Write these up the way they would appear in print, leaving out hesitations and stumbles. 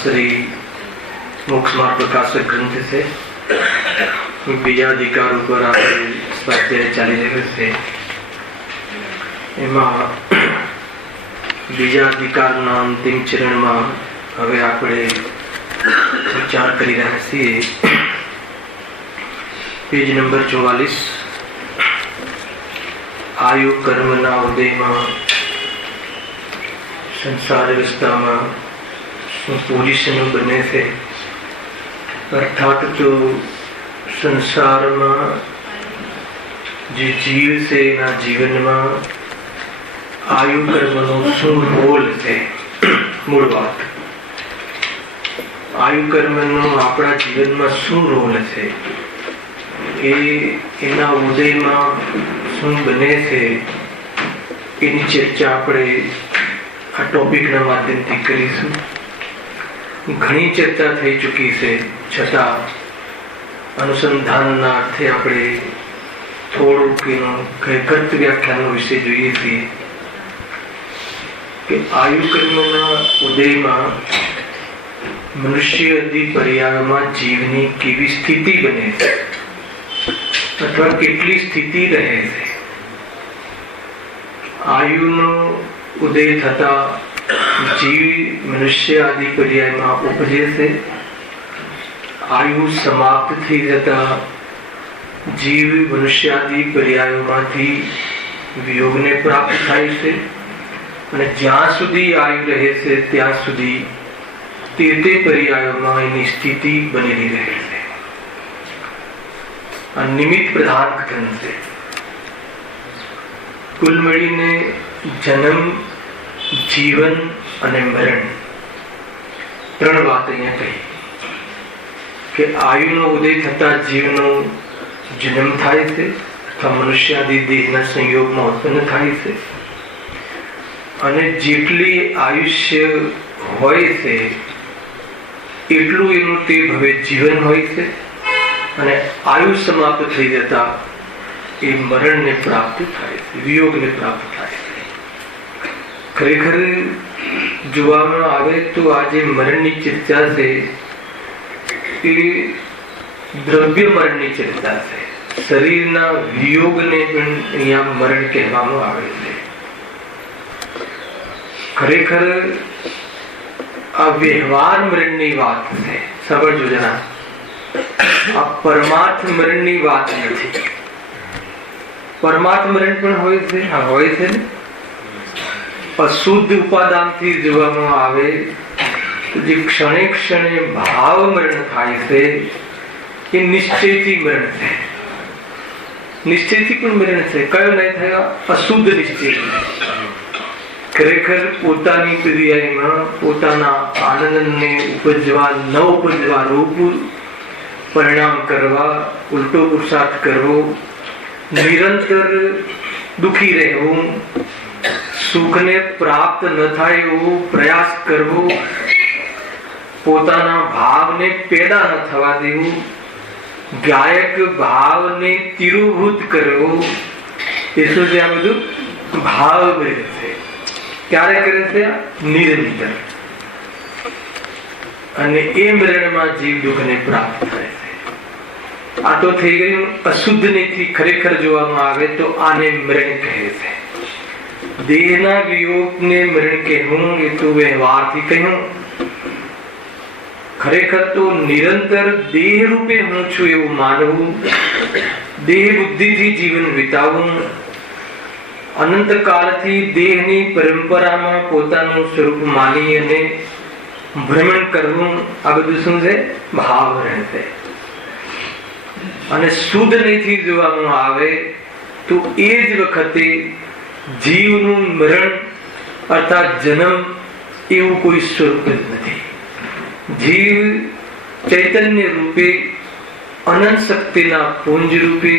शास्त्री मोक्ष मार्ग प्रकाशक ग्रंथ से बीजा अधिकार पर આપણે સ્વાધ્યાય ચાલી રહ્યો છે। એમાં બીજા અધિકારના અંતિમ ચરણમાં હવે આપણે વિચાર કરી રહ્યા છીએ। પેજ નંબર 44 આયુ કર્મના ઉદયમાં સંસાર વ્યવસ્થામાં શું પોઝિશન બને છે, અર્થાત જો સંસારમાં જે જીવ છે એના જીવનમાં આયુ કર્મનો શું રોલ છે। મૂળ વાત, આયુ કર્મનો આપણા જીવનમાં શું રોલ છે, એ એના ઉદયમાં શું બને છે, એની ચર્ચા આપણે આ ટોપિકના માધ્યમથી કરીશું। ઘણી ચર્ચા થઈ ચૂકી છે, છતાં अनुसंधान अर्थे આપણે થોડુંક એનો ગત વ્યાખ્યાનો વિશે જોઈએ છીએ કે આયુ કર્મના ઉદયમાં મનુષ્ય આદિ પર્યાયમાં જીવની કેવી સ્થિતિ બને છે અથવા કેટલી સ્થિતિ રહે છે। આયુનો ઉદય થતા જીવ મનુષ્ય આદિ પર્યાયમાં ઉપજે છે। आयु समाप्त थी जता जीव मनुष्यादि पर्यायोमांथी वियोगने प्राप्त थाय छे अने ज्यां सुधी आयु रहे छे त्यां सुधी ते पर्यायोमां एनी स्थिति बनेली रहे छे। आ निमित्त प्रधान कथन छे। कुल मळीने जन्म, जीवन अने मरण त्रण वात अहींया कही कि आयुनो उदय थता जीवनो जन्म थाय छे अथवा मनुष्यादि देहना संयोगमां उत्पन्न थाय छे अने जेटली आयुष्य होय छे એટલું એનું તે ભવે જીવન હોય છે અને આયુ સમાપ્ત થઈ જતા એ મરણને પ્રાપ્ત થાય છે, વિયોગને પ્રાપ્ત થાય છે। ખરેખર જોવામાં આવે તો આજે મરણની ચર્ચા છે દ્રવ્ય મરણની ચર્ચા છે। શરીરના વિયોગને પણ અહીંયા મરણ કહેવામાં આવે છે। ખરેખર આ વ્યવહાર મરણની વાત છે। સમજો જરા, આ પરમાર્થ મરણની વાત નથી। પરમાર્થ મરણ પણ હોય છે, હા હોય છે ને। અશુદ્ધ ઉપાદાનથી જોવામાં આવે જે ક્ષણે ક્ષણે ભાવ મરણ થાય છે એ નિશ્ચયથી મરણ છે। નિશ્ચયથી પણ મરણ છે। કયો નહીં થયો? અશુદ્ધ નિશ્ચય। ખરેખર પોતાની ક્રિયામાં પોતાના આનંદને ઉપજવા ન ઉપજવા રૂપ પરિણામ કરવા, ઉલટો પુરુષાર્થ કરવો, નિરંતર દુઃખી રહેવું, સુખને પ્રાપ્ત ન થાય એવો પ્રયાસ કરવો, પોતાના ભાવને પેદા ન થવા દેવું, ગાયક ભાવને તિરુભૂત કરવો, એ શું છે? આ બધું ભાવ કરે છે। ક્યારે કરે છે? નિરંતર। અને એ મરણમાં જીવ દુઃખને પ્રાપ્ત થાય છે। આ તો થઈ ગયું અશુદ્ધનેથી। ખરેખર જોવામાં આવે તો આને મરણ કહે છે। દેહના વિયોગને મરણ કહેવું એ તો વ્યવહારથી કહ્યું। ખરેખર તો નિરંતર દેહ રૂપે હું છું એવું માનવું, દેહ બુદ્ધિથી જીવન વિતાવવું, અનંત કાળથી દેહની પરંપરામાં પોતાનું સ્વરૂપ માની અને ભ્રમણ કરવું, આ બધું શું છે? ભાવરણ છે। અને શુદ્ધ નહીંથી જોવામાં આવે તો એ જ વખતે જીવનું મરણ અર્થાત જન્મ એવું કોઈ સ્વરૂપ જ નથી। જીવ ચૈતન્ય રૂપે અનંત શક્તિના પુંજ રૂપે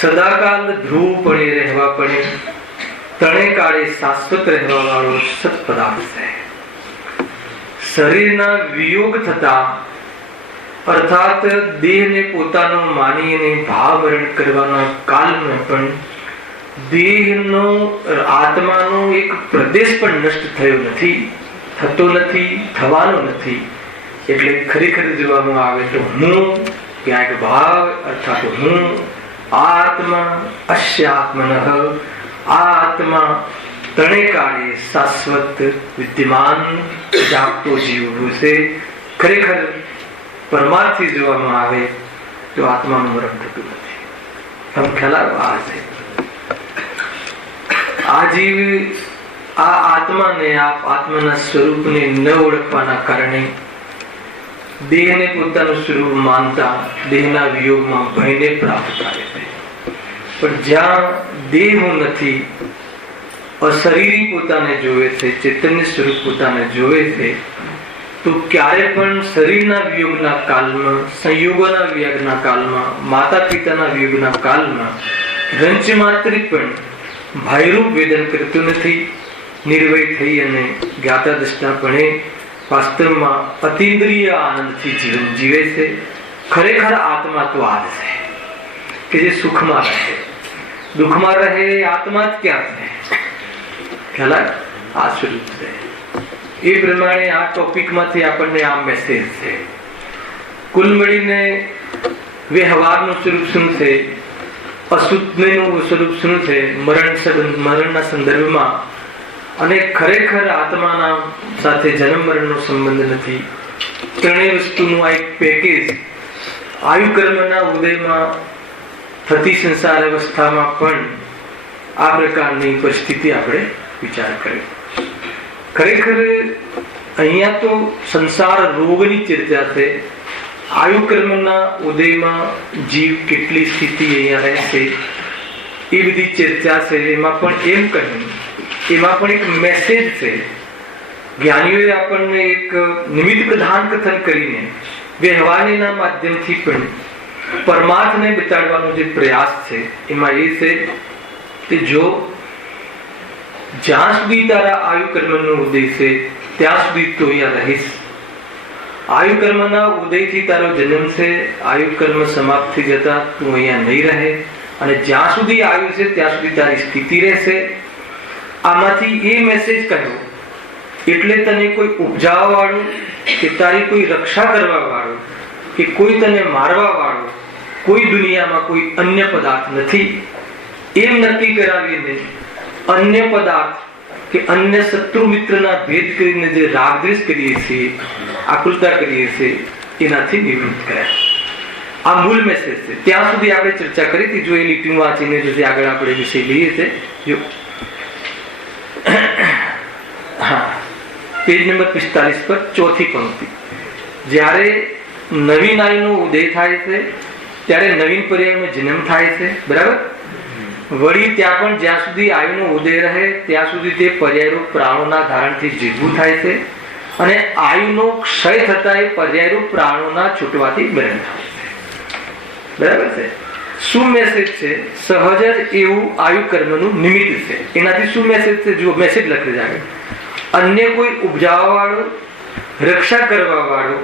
સદાકાલ ધ્રુવપણે રહેવા પડે, ત્રણે કાળે શાશ્વત રહેવા વાળો સત પદાર્થ છે। શરીરના વિયોગ થતા અર્થાત દેહને પોતાનો માની અને ભાવરણ કરવાના કાલમાં પણ દેહનો આત્માનો એક પ્રદેશ પણ નષ્ટ થયો નથી, થતો નથી, થવાનો નથી. એટલે ખરેખર જોવામાં આવે તો હું ત્યાં એક ભાવ અર્થાત હું આત્મા અસ્ય આત્મનઃ, આ આત્મા ત્રણે કાળે શાશ્વત વિદ્યમાન જાગતો જીવ છે. ખરેખર પરમાર્થી જોવામાં આવે તો આત્માનું મરણ થતું નથી. આમ ખ્યાલ આ છે. આ જીવ આ આત્માને, આ આત્માના સ્વરૂપને ન ઓળખવાના કારણે દેહને પોતાનું સ્વરૂપ માનતા દેહના વિયોગમાં ભયને પ્રાપ્ત થાય છે. પણ જ્યાં દેહ નથી, અશરીરી પોતાને જોવે છે, ચૈતન્ય સ્વરૂપ પોતાને જોવે છે, તો ક્યારે પણ શરીરના વિયોગના કાળમાં, સંયોગોના વિયોગના કાળમાં, માતા પિતાના વિયોગના કાળમાં રંચ માત્ર પણ ભાઈરૂપ વેદન કરતું નથી. નિર્ભય થઈ અને જ્ઞાતા દ્રષ્ટાપણે વાસ્તવમાં અતિન્દ્રિય આનંદથી જીવન જીવે છે. ખરેખર આત્મા તો આ છે કે જે સુખમાં રહે, દુઃખમાં રહે. આત્મા જ ક્યાં છે? ખ્યાલ આ સ્વરૂપ છે. એ પ્રમાણે આ ટોપિકમાંથી આપણને આ મેસેજ છે. કુલ મળીને વ્યવહારનું સ્વરૂપ શું છે, અશુદ્ધનું સ્વરૂપ શું છે મરણના સંદર્ભમાં, અને ખરેખર આત્માના સાથે જન્મ મરણનો સંબંધ નથી. ત્રણેય વસ્તુનું આ એક પેકેજ આયુ કર્મના ઉદયમાં થતી સંસાર અવસ્થામાં પણ આ પ્રકારની પરિસ્થિતિ આપણે વિચાર કર્યો. ખરેખર અહીંયા તો સંસાર રોગની ચર્ચા છે. આયુ કર્મના ઉદયમાં જીવ કેટલી સ્થિતિ અહીંયા રહેશે એ બધી ચર્ચા છે. એમાં પણ એમ કહ્યું, એમાં પણ એક મેસેજ છે. જ્ઞાનીઓએ આપણને એક નિમિત્ત પ્રધાન કથન કરીને વ્યવહારના માધ્યમથી પણ પરમાર્થને બતાડવાનો જે પ્રયાસ છે એમાં એ છે કે જો જ્યાં સુધી તારા આયુ કર્મનો ઉદય છે ત્યાં સુધી તું અહીંયા રહીશ. આયુ કર્મના ઉદયથી તારો જન્મ છે, આયુ કર્મ સમાપ્ત થઈ જતા તું અહીંયા નહીં રહે, અને જ્યાં સુધી આયુ છે ત્યાં સુધી તારી સ્થિતિ રહેશે. આમાંથી એ મેસેજ કહ્યો એટલે તને કોઈ ઉપજાવવા વાળું કે તારી કોઈ રક્ષા કરવા વાળું કે કોઈ તને મારવા વાળું કોઈ દુનિયામાં કોઈ અન્ય પદાર્થ નથી. એમ નક્કી કરાવીને અન્ય પદાર્થ કે અન્ય શત્રુ મિત્રના ભેદ કરીને જે રાગદ્વેષ કરીએ છીએ, આકુલતા કરીએ છીએ, એનાથી નિવૃત્ત કર્યા. આ મૂળ મેસેજ છે. ત્યાં સુધી આપણે ચર્ચા કરી હતી. જો એ લીટી વાંચીને જે આગળ આપણે વિષય લઈએ છે, જો હા પેજ નંબર 45 પર ચોથી પંક્તિ. જ્યારે નવીન આયુનો ઉદય થાય છે ત્યારે નવીન પર્યાયનો જન્મ થાય છે, બરાબર. વળી ત્યાં પણ જ્યાં સુધી આયુનો ઉદય રહે ત્યાં સુધી તે પર્યાયરૂપ પ્રાણોના ધારણથી જીવવું થાય છે, અને આયુનો ક્ષય થતા એ પર્યાયરૂપ પ્રાણોના છૂટવાથી મરણ થાય છે, બરાબર છે. શું મેસેજ છે? સહજ જ એવું આયુ કર્મનું નિમિત્ત છે. એનાથી શું મેસેજ છે? જુઓ, મેસેજ લખી જાય, અન્ય કોઈ ઉપજાવવા વાળો, રક્ષા કરવા વાળો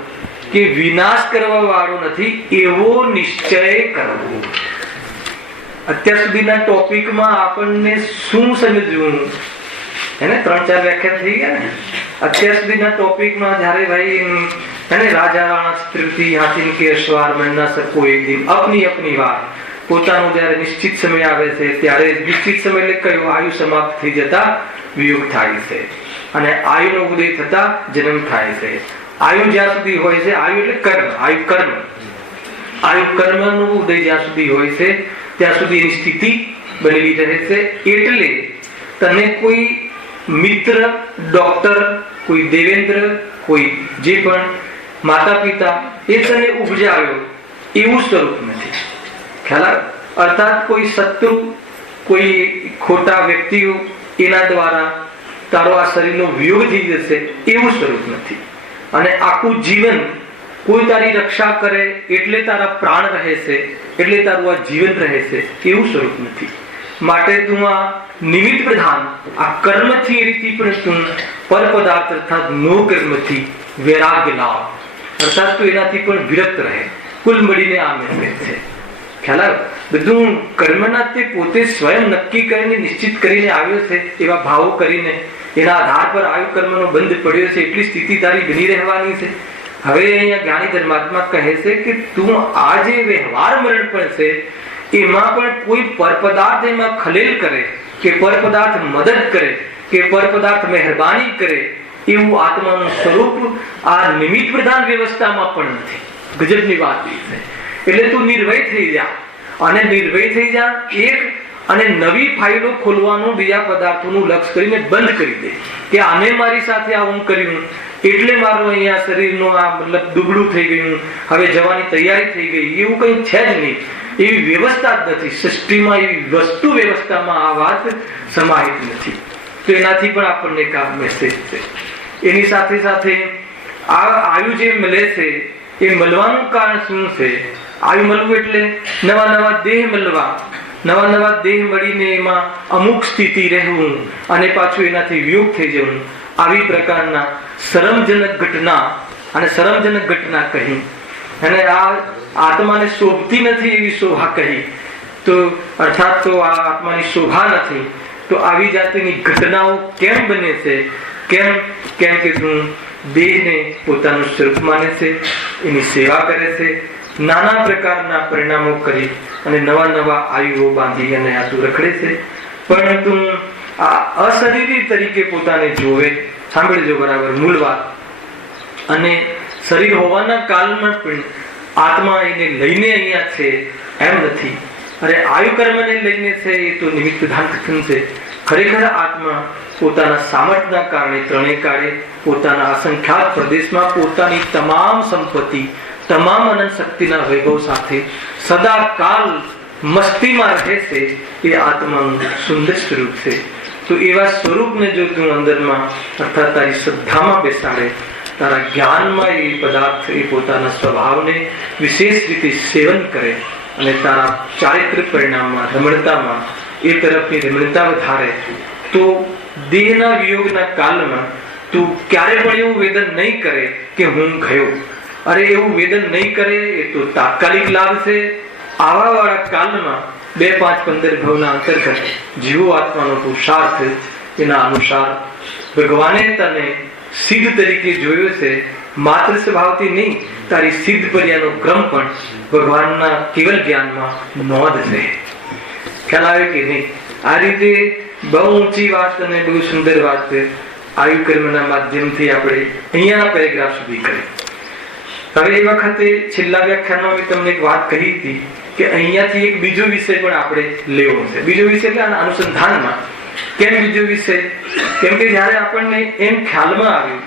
કે વિનાશ કરવા વાળો નથી એવો નિશ્ચય કરવો. અત્યાર સુધીના ટોપિકમાં આપણને શું સમજવું, એને 3-4 વ્યાખ્યા થઈ ગયા ને. અત્યાર સુધીના ટોપિકમાં જયારે ભાઈ એને રાજા રાણા સ્ત્રીથી હાથી કે અશ્વાર મનના સકો એક દિન અપની અપની વાત, પોતાનો જયારે નિશ્ચિત સમય આવે છે ત્યારે નિશ્ચિત સમય એટલે કયો આયુ સમાપ્ત થઈ જતા વિયોગ થાય છે, અને આયુનો ઉદય થતા જન્મ થાય છે. આયુ જ્યાં સુધી હોય છે, આયુ એટલે કર્મ, આયુ કર્મ, આયુ કર્મનો ઉદય જ્યાં સુધી હોય છે ત્યાં સુધી એની સ્થિતિ બનેલી રહે છે. એટલે તને કોઈ મિત્ર, ડોક્ટર, કોઈ દેવેન્દ્ર, કોઈ જે પણ માતા પિતા એ તને ઉપજાવ્યો એવું સ્વરૂપ નથી. ખ્યાલ? અર્થાત કોઈ શત્રુ, કોઈ ખોટા વ્યક્તિઓ એના દ્વારા તારો આ શરીરનો વિયોગ થઈ જશે એવું સ્વરૂપ નથી. અને આખું જીવન કોઈ તારી રક્ષા કરે એટલે તારા પ્રાણ રહે છે, એટલે તારું આ જીવન રહે છે એવું સ્વરૂપ નથી. માટે તું આ નિમિત્ત પ્રધાન આ કર્મ થિયરીથી પણ તું પર પદાર્થ અર્થાત નો કર્મથી વૈરાગ્ય લાવ, અર્થાત તું એનાથી પણ વિરક્ત રહે. કુલ મળીને આ મેસેજ છે. ખ્યાલ આવે? બધું કર્મના તે પોતે સ્વયં નક્કી કરીને નિશ્ચિત કરીને આવ્યો છે, એવા ભાવો કરીને એના આધાર પર આયુ કર્મનો બંધ પડ્યો છે, એટલી સ્થિતિ તારી બની રહેવાની છે. હવે અહીંયા જ્ઞાની ધર્માત્મા કહે છે કે તું આ જે વ્યવહાર મરણ પણ છે એમાં પણ કોઈ પરપદાર્થ એમાં ખલેલ કરે કે પરપદાર્થ મદદ કરે કે પરપદાર્થ મહેરબાની કરે એવું આત્માનું સ્વરૂપ આ નિમિત્ત પ્રધાન વ્યવસ્થામાં પણ નથી. ગજબની વાત એ છે. એટલે તું નિર્ભય થઈ જા, અને નિર્ભય થઈ જા એક, અને નવી ફાઇલો ખોલવાનું બીજા પદાર્થોનું લક્ષ કરીને બંધ કરી દે કે આને મારી સાથે આવું કર્યું એટલે મારું અહીંયા શરીરનું આ મતલબ દુબળું થઈ ગયું, હવે જવાની તૈયારી થઈ ગઈ, એવું કંઈ છે જ નહીં. એવી વ્યવસ્થા જ નથી સૃષ્ટિમાં, એવી વસ્તુ વ્યવસ્થામાં આ વાત સમાહિત નથી. તો એનાથી પણ આપણને એક મેસેજ છે. એની સાથે સાથે આ આયુ જે મળે છે એ મળવાનું કારણ શું છે? આયુ મળવું એટલે નવા નવા દેહ મળવા, નવા નવા દેહ મળીને એમાં અમુક સ્થિતિ રહેવું અને પાછું એનાથી વિયોગ થઈ જવું, આવી પ્રકારના શરમજનક ઘટના. અને શરમજનક ઘટના કહી અને આ આત્માને શોભતી નથી એવી શોભા કહી, તો અર્થાત તો આ આત્માની શોભા નથી. તો આવી જાતની ઘટનાઓ કેમ બને છે? કેમ કે તું દેહને પોતાનું સ્વરૂપ માને છે, એની સેવા કરે છે, નાના પ્રકારના પરિણામો કરી અને નવા નવા આયુઓ બાંધી અને આ તું રખડે છે. પરંતુ આ અશરીરી તરીકે પોતાને જોવે. સાંભળજો બરાબર મૂળ વાત. અને શરીર હોવાના કાલમાં પણ આત્મા એને લઈને અહીંયા છે એમ નથી. અરે આયુ કર્મને લઈને છે એ તો નિમિત્ત પ્રધાન કથન છે. ખરેખર આત્મા પોતાના સામર્થ્યના કારણે ત્રણેય કાળે પોતાના અસંખ્યાત પ્રદેશમાં પોતાની તમામ સંપત્તિ, તમામ અનંત શક્તિના વૈભવ સાથે સદા કાલ મસ્તીમાં રહે છે. એ આત્માનું સુંદર સ્વરૂપ છે. તો એવા સ્વરૂપને જો તું અંદરમાં અર્થાત તારી શ્રદ્ધામાં બેસાડે, તારા જ્ઞાનમાં એ પદાર્થ એ પોતાના સ્વભાવને વિશેષ રીતે સેવન કરે અને તારા ચારિત્ર પરિણામમાં, રમણતામાં એ તરફની રમણતા વધારે, તો દેહના વિયોગના કાલમાં તું ક્યારે પણ એવું વેદન નહીં કરે કે હું ગયો. અરે એવું વેદન નહીં કરે એ તો તાત્કાલિક લાભ છે. આવા વાળા કાલમાં 2, 5, 15 ભાવના અંતર્ગત જીવો આત્માનો પુરુષાર્થ, એના અનુસાર ભગવાને તને સિદ્ધ તરીકે જોયો છે. માત્ર સ્વભાવથી નહીં, તારી સિદ્ધ પર્યાનો ક્રમ પણ ભગવાનના કેવલ જ્ઞાનમાં નોંધ છે. ખ્યાલ આવે કે નહીં? આ રીતે બહુ ઊંચી વાત અને બહુ સુંદર વાત આયુ કર્મના માધ્યમથી આપણે અહીંયાના પેરેગ્રાફ સુધી કરી. હવે એ વખતે છેલ્લા વ્યાખ્યાનમાં મેં તમને એક વાત કહી હતી કે અહીંયાથી એક બીજો વિષય પણ આપણે લેવો છે. બીજો વિષય એટલે આના અનુસંધાનમાં. કેમ બીજો વિષય? કેમ કે જ્યારે આપણને એમ ખ્યાલમાં આવ્યું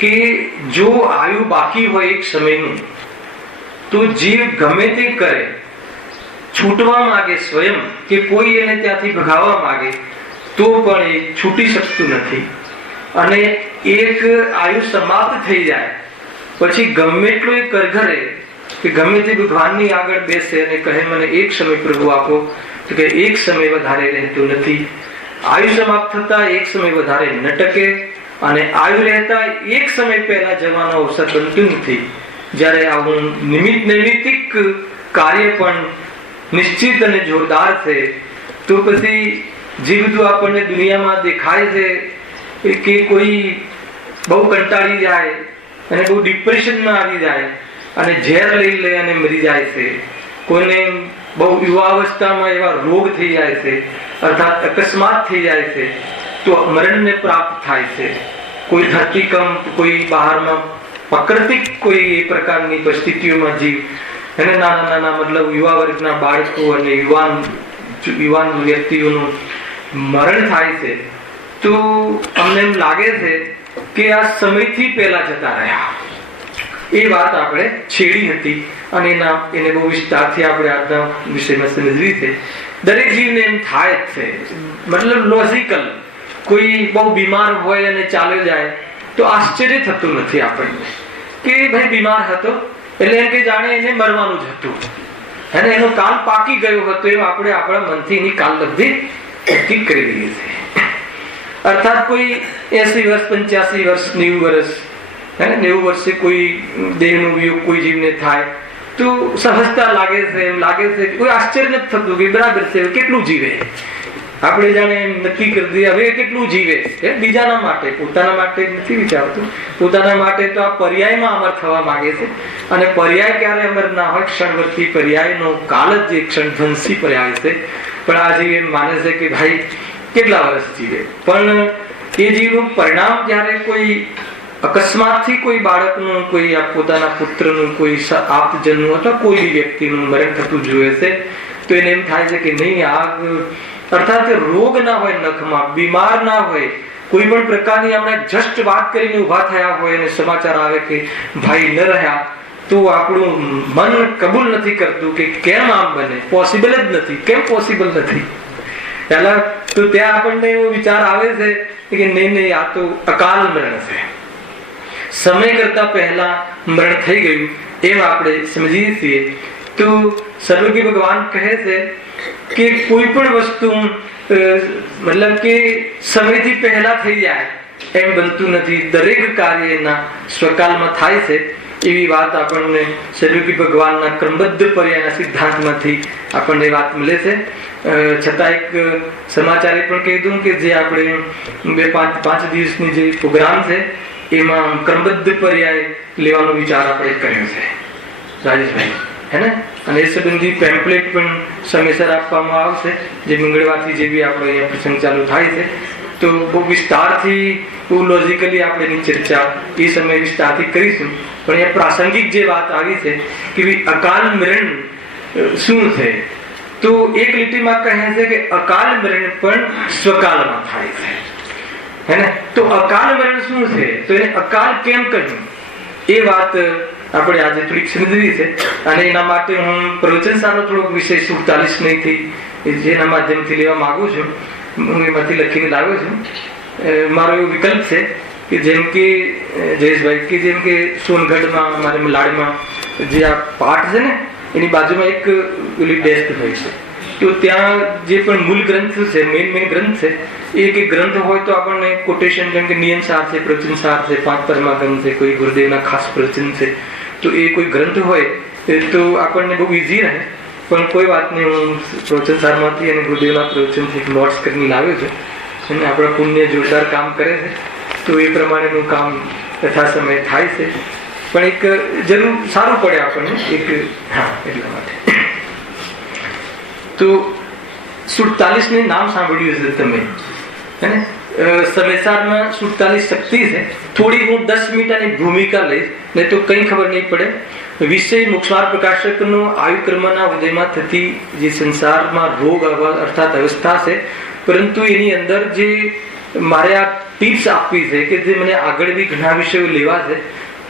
કે જો આયુ બાકી હોય એક સમયનું, તો જીવ ગમે તે કરે, છૂટવા માંગે સ્વયં કે કોઈ એને ત્યાંથી ભગાવવા માંગે તો પણ એ છૂટી શકતું નથી. અને એક આયુ સમાપ્ત થઈ જાય પછી ગમે એટલો એ કરઘરે કે ગમે તે ભગવાનની આગળ બેસે અને કહે મને એક સમય પ્રભુ આપો, તો કે એક સમય વધારે રહેતો નથી. આયુ સમાપ્ત થતા એક સમય વધારે ન ટકે, અને આયુ રહેતા એક સમય પહેલા જવાનો અવસર બનતું નથી. જ્યારે આવું નૈમિત્તિક કાર્ય પણ નિશ્ચિત અને જોરદાર છે, તો પછી જે બધું આપણને દુનિયામાં દેખાય છે કે કોઈ બહુ કંટાળી જાય અને બહુ ડિપ્રેશનમાં આવી જાય અને ઝેર લઈ લે અને મરી જાય છે. કોઈને બહુ યુવાવસ્થામાં એવા રોગ થઈ જાય છે, અર્થાત અકસ્માત થઈ જાય છે, તો મરણને પ્રાપ્ત થાય છે. કોઈ ધરતીકંપ, કોઈ બહારમાં પ્રકૃતિક કોઈ એ પ્રકારની પરિસ્થિતિઓમાં જીવ અને નાના નાના મતલબ યુવા વર્ગના બાળકો અને યુવાન વ્યક્તિઓનું મરણ થાય છે, તો અમને એમ લાગે છે કે આ સમયથી પહેલા જતા રહ્યા. એ વાત આપણે છેડી હતી અને એને બહુ વિસ્તારથી આપણે આજના વિષયમાં સમજવી છે. દરેક જીવને એમ થાય જ છે, મતલબ લોજિકલ. કોઈ બહુ બીમાર હોય અને ચાલ્યો જાય તો આશ્ચર્ય થતું નથી આપણને કે ભાઈ બીમાર હતો એટલે એમ કે જાણે એને મરવાનું જ હતું, અને એનો કાલ પાકી ગયો હતો એમ આપણે આપણા મનથી એની કાલલબ્ધિ નક્કી કરી દઈએ છીએ. અર્થાત કોઈ 80 વર્ષ, 85 વર્ષ, 90 વર્ષ, 90 વર્ષે કોઈ દેહનો વિયોગ કોઈ જીવને થાય તો સહજતા લાગે છે, એમ લાગે છે, કોઈ આશ્ચર્ય નથી થતું કે બરાબર છે, કેટલું જીવે. આપણે જાણે એમ નક્કી કરી દઈએ હવે કેટલું જીવે છે, બીજાના માટે, પોતાના માટે નથી વિચારતું. પોતાના માટે તો આ પર્યાયમાં અમર થવા માંગે છે. અને પર્યાય ક્યારે અમર ના હોય, ક્ષણવર્તી પર્યાયનો કાલ જ જે ક્ષણધ્વંસી પર્યાય છે. પણ આ જીવ એમ માને છે કે ભાઈ કેટલા વર્ષ જીવે. પણ એ જીવનું પરિણામ જ્યારે કોઈ અકસ્માતથી કોઈ બાળકનું, કોઈ પોતાના પુત્રનું, કોઈ આપજનનું અથવા કોઈ બી વ્યક્તિનું મરણ થતું જોવે છે તો એને એમ થાય છે કે નહીં, આ અર્થાત રોગ ના હોય, નખમાં બીમાર ના હોય, કોઈ પણ પ્રકારની આપણે જસ્ટ વાત કરીને ઉભા થયા હોય અને સમાચાર આવે કે ભાઈ ન રહ્યા, તો આપણું મન કબૂલ નથી કરતું કે કેમ આમ બને, પોસિબલ જ નથી. કેમ પોસિબલ નથી? પહેલા તો ત્યાં આપણને એવો વિચાર આવે છે કે નહીં, આ તો અકાલ મરણ છે, સમય કરતા પહેલા મરણ થઈ ગયું એમ આપણે સમજીએ છીએ. તો સર્વજ્ઞ ભગવાન કહે છે કે કોઈ પણ વસ્તુ મતલબ કે સમયથી પહેલા થઈ જાય એમ બનતું નથી. દરેક કાર્ય એના સ્વકાલમાં થાય છે. એવી વાત આપણને સર્વજ્ઞ ભગવાનના ક્રમબદ્ધ પર્યાયના સિદ્ધાંતમાંથી આપણને વાત મળે છે. છતાં એક સમાચારે પણ કહી દઉં કે જે આપણે 5 દિવસની જે પ્રોગ્રામ છે એમાં ક્રમબદ્ધ પર્યાય લેવાનો વિચાર આપણે કર્યો છે રાજેશભાઈ, હે ને? અને એ સંબંધી પેમ્પલેટ પણ સમયસર આપવામાં આવશે. જે મંગળવારથી જેવી આપણો અહીંયા પ્રસંગ ચાલુ થાય છે તો બહુ વિસ્તારથી, બહુ લોજિકલી આપણે એની ચર્ચા એ સમયે વિસ્તારથી કરીશું. પણ અહીંયા પ્રાસંગિક જે વાત આવી છે કે અકાલ મરણ શું છે, તો એક લીટીમાં કહે છે કે અકાલ મરણ પણ સ્વકાલમાં થાય છે, હે ને? તો અકાલ મરણ શું છે, તો એને અકાલ કેમ કહ્યું, એ વાત આપણે આજે થોડીક સમજવી છે. અને એના માટે હું પ્રવચન સારો થોડોક વિષય 47 થી જેના માધ્યમથી લેવા માંગુ છું, હું એમાંથી લખીને લાવ્યો છું. મારો એવો વિકલ્પ છે કે જેમ કે જયેશભાઈ, કે જેમ કે સોનગઢમાં અમારે મલાડમાં જે આ પાઠ છે ને એની બાજુમાં એક ઓલી ડેસ્ક હોય છે. તો ત્યાં જે પણ મૂળ ગ્રંથ છે, મેન ગ્રંથ છે, એક ગ્રંથ હોય તો આપણને કોટેશન, જેમ કે નિયમ સાર છે, પ્રવચન સાર છે, 5 પરમાગમ છે, કોઈ ગુરુદેવના ખાસ પ્રવચન છે, તો એ કોઈ ગ્રંથ હોય તો આપણને બહુ ઈઝી રહે. પણ કોઈ વાત નહીં, હું પ્રવચન સારમાંથી અને ગુરુદેવના પ્રવચનથી નોટ્સ કરીને લાવ્યો છું. અને આપણા પુણ્ય જોરદાર કામ કરે છે, તો એ પ્રમાણેનું કામ યથા સમય થાય છે. પણ એક જરૂર સારું પડે આપણને એક, હા, એટલા માટે. તો 47 નામ સાંભળ્યું હશે તમે, હે ને? સમયસારમાં 47 શક્તિ છે. થોડી હું 10 મિનિટની ભૂમિકા લઈશ, નહીં તો કંઈ ખબર નહીં પડે. વિષય મોક્ષમાર્ગ પ્રકાશકનો આયુક્રમના ઉદયમાં થતી જે સંસારમાં રોગ અર્થાત અવસ્થા છે, પરંતુ એની અંદર જે મારે આ ટિપ્સ આપવી છે કે જે મને આગળ બી ઘણા વિષયો લેવા છે,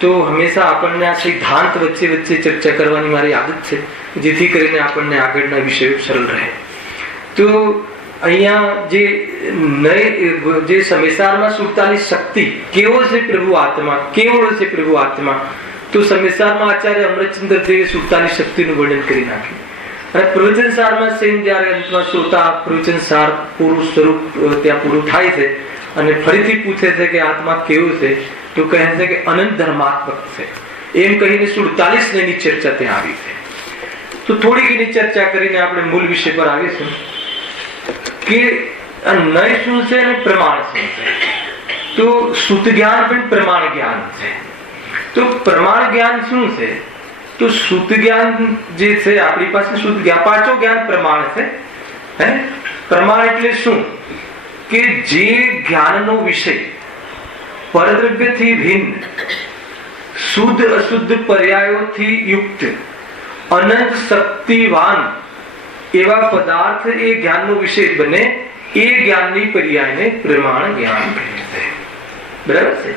તો હંમેશા આપણને આ સિદ્ધાંત વચ્ચે વચ્ચે ચર્ચા કરવાની મારી આદત છે, જેથી કરીને આપણને આગળના વિષયો સરળ રહે. તો અહીંયા જે સમયસારમાં 47 શક્તિ, કેવો છે પ્રભુ આત્મા, કેવળો છે પ્રભુ આત્મા, તો સમયસારમાં આચાર્ય અમૃતચંદ્ર દેવે 47 શક્તિનું વર્ણન કરી નાખ્યું. અને પ્રવચન સારમાં સેમ જ્યારે અંતમાં શ્રોતા પ્રવચન સાર પૂરું સ્વરૂપ ત્યાં પૂરું થાય છે અને ફરીથી પૂછે છે કે આત્મા કેવું છે, તો કહે છે કે અનંત ધર્માત્મક છે. એમ કહીને 47 ની ચર્ચા ત્યાં આવી છે. તો થોડીક એની ચર્ચા કરીને આપણે મૂળ વિષય પર આવીશું કે નય શું છે અને પ્રમાણ શું છે. તો શુદ્ધ જ્ઞાન પણ પ્રમાણ જ્ઞાન છે. તો પ્રમાણ જ્ઞાન શું છે, તો શુદ્ધ જ્ઞાન જે છે આપણી પાસે શુદ્ધ જ્ઞાન, પાંચો જ્ઞાન પ્રમાણ છે, હે? પ્રમાણ એટલે શું કે જે જ્ઞાનનો વિષય પરદ્રવ્યથી ભિન્ન, શુદ્ધ અશુદ્ધ પર્યાયોથી યુક્ત, અનંત શક્તિવાન એવા પદાર્થ એ જ્ઞાનનો વિષય બને, એ જ્ઞાનની પર્યાયને પ્રમાણ જ્ઞાન કહે છે. બરાબર છે?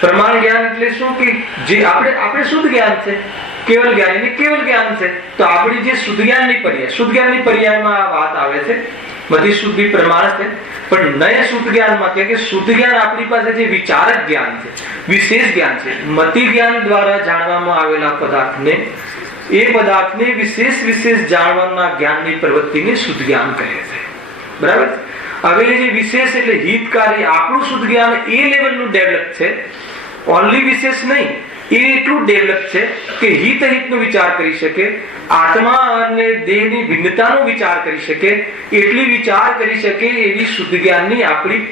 પ્રમાણ જ્ઞાન એટલે શું કે જે આપણે શુદ્ધ જ્ઞાન છે, કેવલ જ્ઞાન એટલે કેવલ જ્ઞાન છે. તો આપણી જે શુદ્ધ જ્ઞાનની પર્યાય, શુદ્ધ જ્ઞાનની પર્યાયમાં આ વાત આવે છે, બધી શુદ્ધિ પ્રમાણ છે. પણ નય શુદ્ધ જ્ઞાનમાં કે શુદ્ધ જ્ઞાન આપણી પાસે જે વિચારક જ્ઞાન છે, વિશેષ જ્ઞાન છે, મતિ જ્ઞાન દ્વારા જાણવામાં આવેલા પદાર્થને, એ પદાર્થને વિશેષ જાણવાના જ્ઞાનની પ્રવૃત્તિને શુદ્ધ જ્ઞાન કહે છે. બરાબર? હવે જે વિશેષ એટલે હિતકારી, આપણું શુદ્ધ જ્ઞાન એ લેવલનું ડેવલપ છે, ઓનલી વિશેષ નહીં, એ એટલું ડેવલપ છે કે હિતનો વિચાર કરી શકે, આત્મા અને દેહની ભિન્નતાનો વિચાર કરી શકે, એટલી વિચાર કરી શકે એવી શુદ્ધ જ્ઞાનની આપણી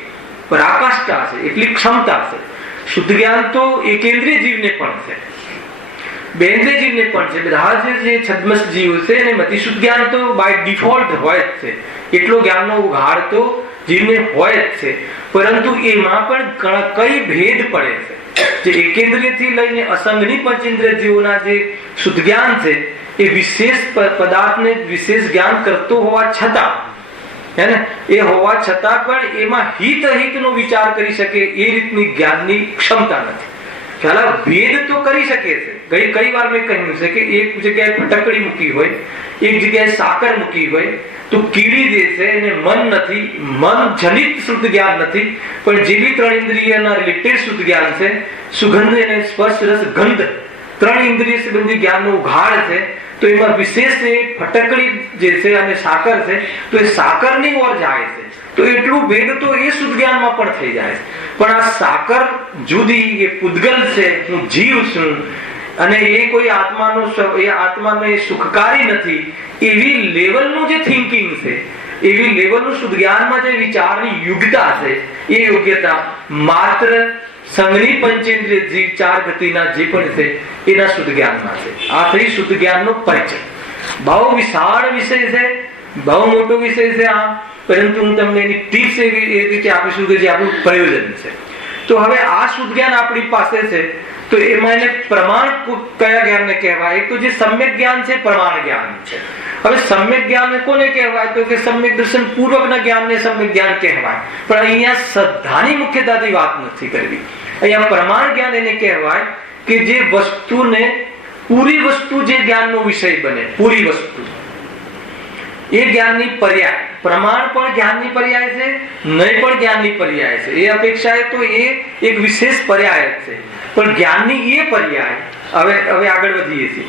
પરાકાષ્ઠા છે, એટલી ક્ષમતા છે. શુદ્ધ જ્ઞાન તો એકેન્દ્રિય જીવને પણ છે, બેન્દ્રિય જીવને પણ છે. બધા જે છદ્મસ જીવ છે એને મતિશુદ્ધ જ્ઞાન તો બાય ડિફોલ્ટ હોય જ છે, એટલો જ્ઞાનનો ઉઘાડ તો જીવને હોય જ છે. પરંતુ એમાં પણ કઈ ભેદ પડે છે. જે એકેન્દ્રિયથી લઈને અસંગની પંચેન્દ્રિય જીવોના જે શુદ્ધ જ્ઞાન છે એ વિશેષ પદાર્થને વિશેષ જ્ઞાન કરતો હોવા છતાં, હે ને, એ હોવા છતાં પણ એમાં હિત અહિતનો વિચાર કરી શકે એ રીતની જ્ઞાનની ક્ષમતા નથી. ખ્યાલ ભેદ તો કરી શકે છે. કઈ વાર મેં કહ્યું છે કે એક જગ્યાએ ફટકડી મૂકી હોય, એક જગ્યાએ સાકર મૂકી હોય, તો કીડી જે છે એને મન નથી, મન જનિત શુદ્ધ જ્ઞાન નથી, પણ જેવી ત્રણ ઇન્દ્રિયના રિલેટેડ શુદ્ધ જ્ઞાન છે, સુગંધ અને સ્પર્શ રસ ગંધ, ત્રણ ઇન્દ્રિય સંબંધી જ્ઞાનનો ઉઘાડ છે, તો એમાં વિશેષ એ ફટકડી જે છે અને સાકર છે, તો એ સાકરની ઓર જાય છે. તો એટલું ભેદ તો એ શુદ્ધ જ્ઞાનમાં પણ થઈ જાય છે. પણ આ સાકર જુદી, એ પૂતગલ છે, હું જીવ છું, અને એ કોઈ આત્માનો એ સુખકારી નથી, એવી લેવલનું જે થિંકિંગ છે, એવી લેવલનું શુદ્ધ જ્ઞાનમાં જે વિચારની યોગ્યતા છે, એ યોગ્યતા માત્ર સંઘની પંચેન્દ્રિય જીવ ચાર ગતિના જે પણ છે એના શુદ્ધ જ્ઞાનમાં છે. આ થઈ શુદ્ધ જ્ઞાનનો પરિચય. બહુ વિશાળ વિષય છે, બહુ મોટો વિષય છે આ, પરંતુ હું તમને એની ટીપ્સ એવી રીતે આપીશું કે જે આપણું પ્રયોજન છે. તો હવે આ શુદ્ધ જ્ઞાન આપણી પાસે છે, તો એમાં એને પ્રમાણ કયા જ્ઞાનને કહેવાય? એક તો જે સમ્યક જ્ઞાન છે, પ્રમાણ જ્ઞાન છે. હવે સમ્યક જ્ઞાન કોને કહેવાય? તો કે સમ્યક દર્શન પૂર્વકના જ્ઞાનને સમ્યક જ્ઞાન કહેવાય. પણ અહીંયા શ્રદ્ધાની મુખ્યતાથી વાત નથી કરવી. અહીંયા પ્રમાણ જ્ઞાન એને કહેવાય કે જે વસ્તુને, પૂરી વસ્તુ જે જ્ઞાનનો વિષય બને, પૂરી વસ્તુ એ જ્ઞાનની પર્યાય. પ્રમાણ પણ જ્ઞાનની પર્યાય છે, નહીં પણ જ્ઞાનની પર્યાય છે. એ અપેક્ષાએ તો એ એક વિશેષ પર્યાય છે. પણ જ્ઞાનની એ પર્યાય, હવે આગળ વધીએ છીએ,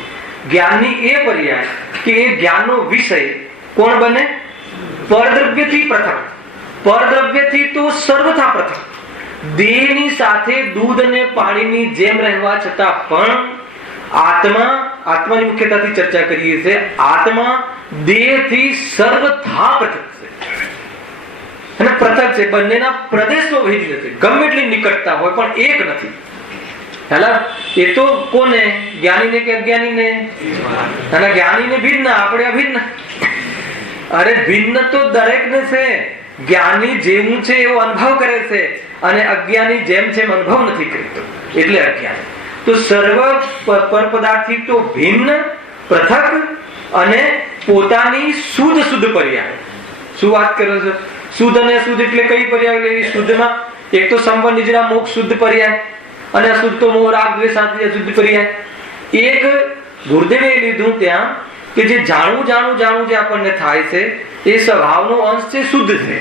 જ્ઞાનની એ પર્યાય કે એ જ્ઞાનનો વિષય કોણ બને? પરદ્રવ્યથી પ્રથમ. પરદ્રવ્યથી તો સર્વથા પ્રથમ. દેહની સાથે દૂધ અને પાણીની જેમ રહેવા છતાં પણ આત્માની મુખ્યતાથી ચર્ચા કરીએ છીએ, આત્મા દેહથી સર્વથા પૃથક છે. અને પૃથક છે, બંનેના પ્રદેશો ભેદી નથી, ગમે એટલી નિકટતા હોય પણ એક નથી. હેલા, એ તો કોને? જ્ઞાનીને કે અજ્ઞાનીને? અને જ્ઞાનીને ભિન્ન, આપણે અભિન્ન. અરે ભિન્ન તો દરેકને છે. જ્ઞાની જેવું છે એવો અનુભવ કરે છે, અને અજ્ઞાની જેમ છે એમ અનુભવ નથી કરતો, એટલે અજ્ઞાન. તો સર્વ પર પદાર્થથી તો ભિન્ન, પૃથક અને પોતાની શુદ્ધ પર્યાય. શું વાત કરો છો? શુદ્ધ અને શુદ્ધ એટલે કઈ પર્યાય લેવી? શુદ્ધમાં એક તો સંવર નિજરા મોક્ષ શુદ્ધ પર્યાય, અને અશુદ્ધ તો મોહ રાગ દ્વેષ આદિ અશુદ્ધ પર્યાય. એક ગુરુદેવે લીધું ત્યાં કે જે જાણવું જે આપણને થાય છે એ સ્વભાવનો અંશ છે, શુદ્ધ છે.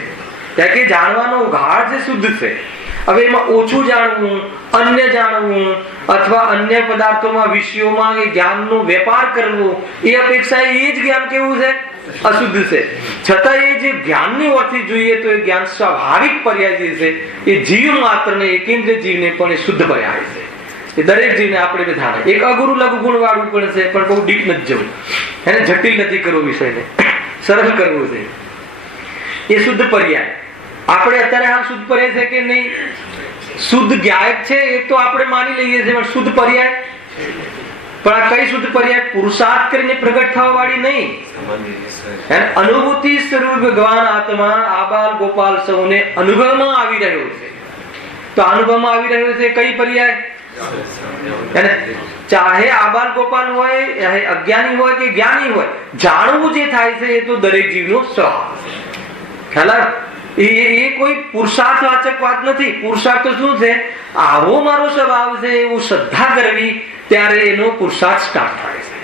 ત્યાં કે જાણવાનો ઉઘાડ છે, શુદ્ધ છે. હવે એમાં ઓછું જાણવું, અન્ય જાણવું, અથવા અન્ય પદાર્થોમાં, વિષયોમાં એ જ્ઞાનનો વેપાર કરવો, એ અપેક્ષા એ જ જ્ઞાન કેવું છે? અશુદ્ધ છે. છતાં એ જે જ્ઞાનની અર્થથી જોઈએ તો એ જ્ઞાન સ્વાભાવિક પર્યાય જે છે એ જીવ માત્રને, એકેન્દ્રિય જીવને પણ એ શુદ્ધ પર્યાય છે. એ દરેક જીવને આપણે બધાને. એક અગુરુ લઘુ ગુણ વાળું પણ છે, પણ બહુ ડીપ નથી જવું, એને જટિલ નથી કરવો, વિષયને સરળ કરવો છે. એ શુદ્ધ પર્યાય. આપણે અત્યારે આ શુદ્ધ પર્યાય છે કે નહીં? શુદ્ધ જ્ઞાયક છે એ તો આપણે માની લઈએ છીએ, પણ શુદ્ધ પર્યાય, પણ આ કઈ શુદ્ધ પર્યાય? પુરુષાર્થ કરીને પ્રગટ થવા વાળી નહીં. અનુભૂતિ સ્વરૂપ ભગવાન આત્મા આબાલ ગોપાલ સૌને અનુભવમાં આવી રહ્યો છે. તો અનુભવમાં આવી રહ્યો છે કઈ પર્યાય? ચાહે આબાલ ગોપાલ હોય, ચાહે અજ્ઞાની હોય કે જ્ઞાની હોય, જાણવું જે થાય છે એ તો દરેક જીવનો સ્વભાવ છે. ખ્યાલ? એ કોઈ પુરુષાર્થ વાચક વાત નથી. પુરુષાર્થ તો શું છે? આવો મારો સ્વભાવ છે એવું શ્રદ્ધા કરવી, ત્યારે એનો પુરુષાર્થ સ્ટાર્ટ થાય છે.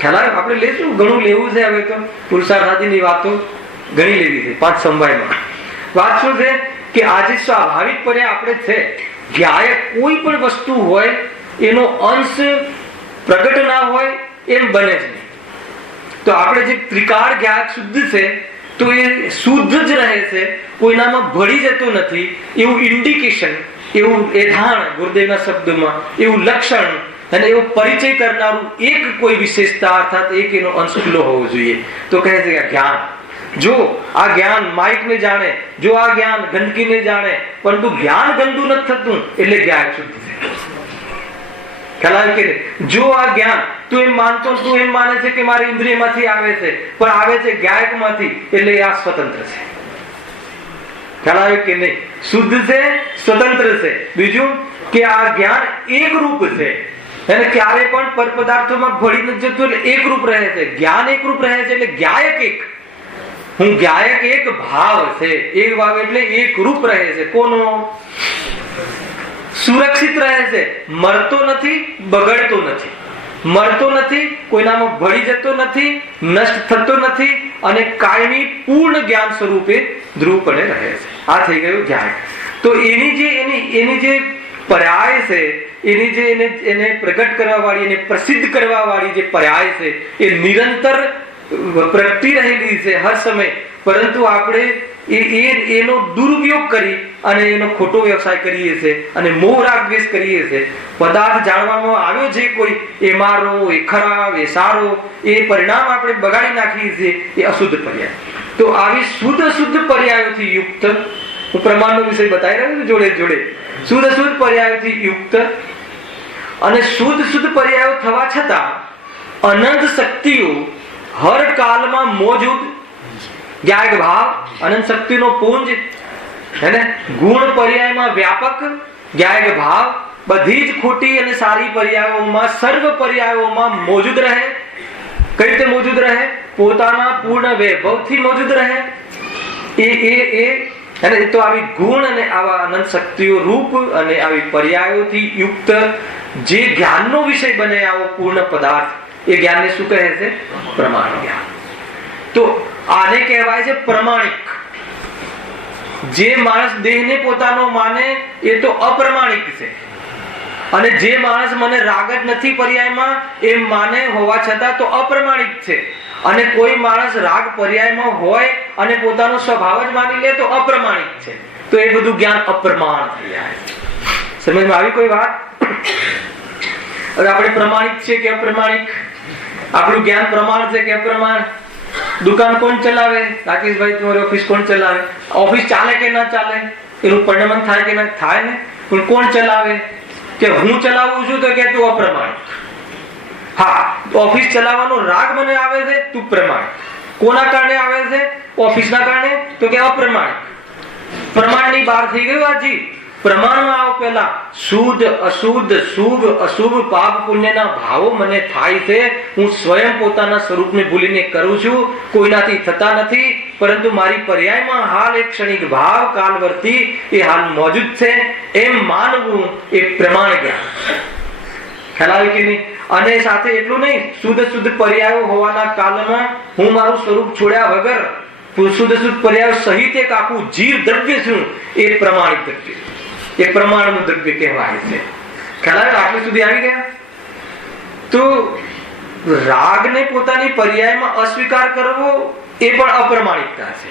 ખ્યાલ? આપણે લેશું, ઘણું લેવું છે. હવે તો પુરુષાર્થ આદિની વાતો ઘણી લેવી છે 5 સમવાયમાં. વાત શું છે કે આજે સ્વાભાવિક પરે આપણે છે જ્ઞાયક કોઈ પણ વસ્તુ હોય એનો અંશ પ્રગટ ના હોય એમ બને જ નહીં. તો આપણે જે ત્રિકાળ જ્ઞાયક શુદ્ધ છે તો એ શુદ્ધ જ રહે છે, કોઈનામાં ભળી જતું નથી. એવું ઇન્ડિકેશન, એવું એધાણ ગુરુદેવના શબ્દમાં, એવું લક્ષણ અને એવો પરિચય કરનારું એક કોઈ વિશેષતા અર્થાત એક એનો અંશ ખુલ્લો હોવો જોઈએ. તો કહે છે કે જ્ઞાન, જો આ જ્ઞાન માઇક ને જાણે, જો આ જ્ઞાન ગંદકીને જાણે, પરંતુ જ્ઞાન ગંદુ નથી થતું એટલે જ્ઞાન શુદ્ધ છે. ખ્યાલ આવે કે જો આ જ્ઞાન તું એમ માનતો, તું એમ માને છે કે મારી ઇન્દ્રિયમાંથી આવે છે, પણ આવે છે જ્ઞાયકમાંથી, એટલે આ સ્વતંત્ર છે. ખ્યાલ આવે કે નહીં? શુદ્ધ છે, સ્વતંત્ર છે. બીજું કે આ જ્ઞાન એક રૂપ છે, એને ક્યારે પણ પર પદાર્થોમાં ભળી નથી જતું, એટલે એક રૂપ રહે છે. જ્ઞાન એક રૂપ રહે છે, એટલે જ્ઞાયક એક. હું જ્ઞાયક એક ભાવ છે, એક ભાવ એટલે એક રૂપ રહે છે. કોનો? સુરક્ષિત રહે છે, મરતો નથી, બગડતો નથી. મરતો નથી, કોઈનામાં ભળી જતો નથી, નષ્ટ થતો નથી, અને કાયમી પૂર્ણ જ્ઞાન સ્વરૂપે ધ્રુવપણે રહે છે. આ થઈ ગયું જ્ઞાન. તો એની જે પર્યાય છે, એની જે એને પ્રગટ કરવા વાળી, એને પ્રસિદ્ધ કરવા વાળી જે પર્યાય છે, એ નિરંતર પ્રગટી રહેલી છે હર સમય. પરંતુ આપણે એનો દુરુપયોગ કરી અને એનો ખોટો વ્યવસાય કરીએ છીએ અને મોહ રાગ દ્વેષ કરીએ છીએ. પદાર્થ જાણવામાં આવ્યો છે કોઈ, એ મારો, એ ખરાબ, એ સારો, એ પરિણામ આપણે બગાડી નાખીએ છીએ, એ અશુદ્ધ પર્યાય. તો આવી શુદ્ધ પર્યાયોથી યુક્ત, હું પ્રમાણનો વિષય બતાવી રહ્યો છું જોડે જોડે, શુદ્ધ પર્યાયોથી યુક્ત અને શુદ્ધ પર્યાયો થવા છતાં અનંત શક્તિઓ હર કાલમાં મોજૂદ જ્ઞાયક ભાવ, અનંત શક્તિનો પુંજ, હે ને, ગુણ પર્યાયમાં વ્યાપક જ્ઞાયક ભાવ, બધી જ ખોટી અને સારી પર્યાયોમાં, સર્વ પર્યાયોમાં મોજૂદ રહે. કઈ રીતે મોજૂદ રહે? પોતાના પૂર્ણ વૈભવથી મોજૂદ રહે. અને તો આવી ગુણ અને આવા અનંત શક્તિઓ રૂપ અને આવી પર્યાયોથી યુક્ત જે જ્ઞાનનો વિષય બને, આવો પૂર્ણ પદાર્થ, એ જ્ઞાનને શું કહે છે? પ્રમાણ જ્ઞાન. તો આને કહેવાય છે પ્રમાણિક. જે માણસ દેહને પોતાનો માને એ તો અપ્રમાણિક છે, અને જે માણસ મને રાગ જ નથી પર્યાયમાં એમ માને હોવા છતાં તો અપ્રમાણિક છે. અને કોઈ માણસ રાગ પર્યાયમાં હોય અને પોતાનો સ્વભાવ જ માની લે તો અપ્રમાણિક છે. તો એ બધું જ્ઞાન અપ્રમાણ થઈ જાય. સમજમાં આવી કોઈ વાત? હવે આપણે પ્રમાણિક છે કે અપ્રમાણિક? આપણું જ્ઞાન પ્રમાણ છે કે અપ્રમાણ? દુકાન કોણ ચલાવે? રાકેશભાઈ, તમારી ઓફિસ કોણ ચલાવે? ઓફિસ ચાલે કે ના ચાલે એનું પરિણામ થાય કે ના થાય ને, પણ કોણ ચલાવે? કે હું ચલાવું છું તો કે તું અપ્રમાણિક. હા, ઓફિસ ચલાવવાનો રાગ મને આવે છે, તું પ્રમાણિક. કોના કારણે આવે છે? ઓફિસના કારણે, તો કે અપ્રમાણિક. પ્રમાણની બહાર થઈ ગયું. આજી પ્રમાણમાં આવો. પહેલા શુદ્ધ અશુદ્ધ, શુભ અશુભ, પાપ પુણ્યના ભાવો મને થાય છે. હું સ્વયં પોતાના સ્વરૂપને ભૂલીને કરું છું, કોઈનાથી થતા નથી, પરંતુ મારી પર્યાયમાં હાલ એક ક્ષણિક ભાવ કાલવર્તી એ હાલ મોજૂદ છે, એમ માનવું એ પ્રમાણ જ્ઞાન. ખ્યાલ આવે કે નહીં? અને સાથે એટલું નહીં, શુદ્ધ પર્યાયો હોવાના કાલમાં હું મારું સ્વરૂપ છોડ્યા વગર શુદ્ધ પર્યાયો સહિત એક આખું જીવ દ્રવ્ય છું, એ પ્રમાણિક દ્રવ્ય, એ પ્રમાણનું દ્રવ્ય કહેવાય છે. ખ્યાલ આવે? આટલું સુધી આવી ગયા? તો રાગને પોતાની પર્યાયમાં અસ્વીકાર કરવો એ પણ અપ્રમાણિકતા છે.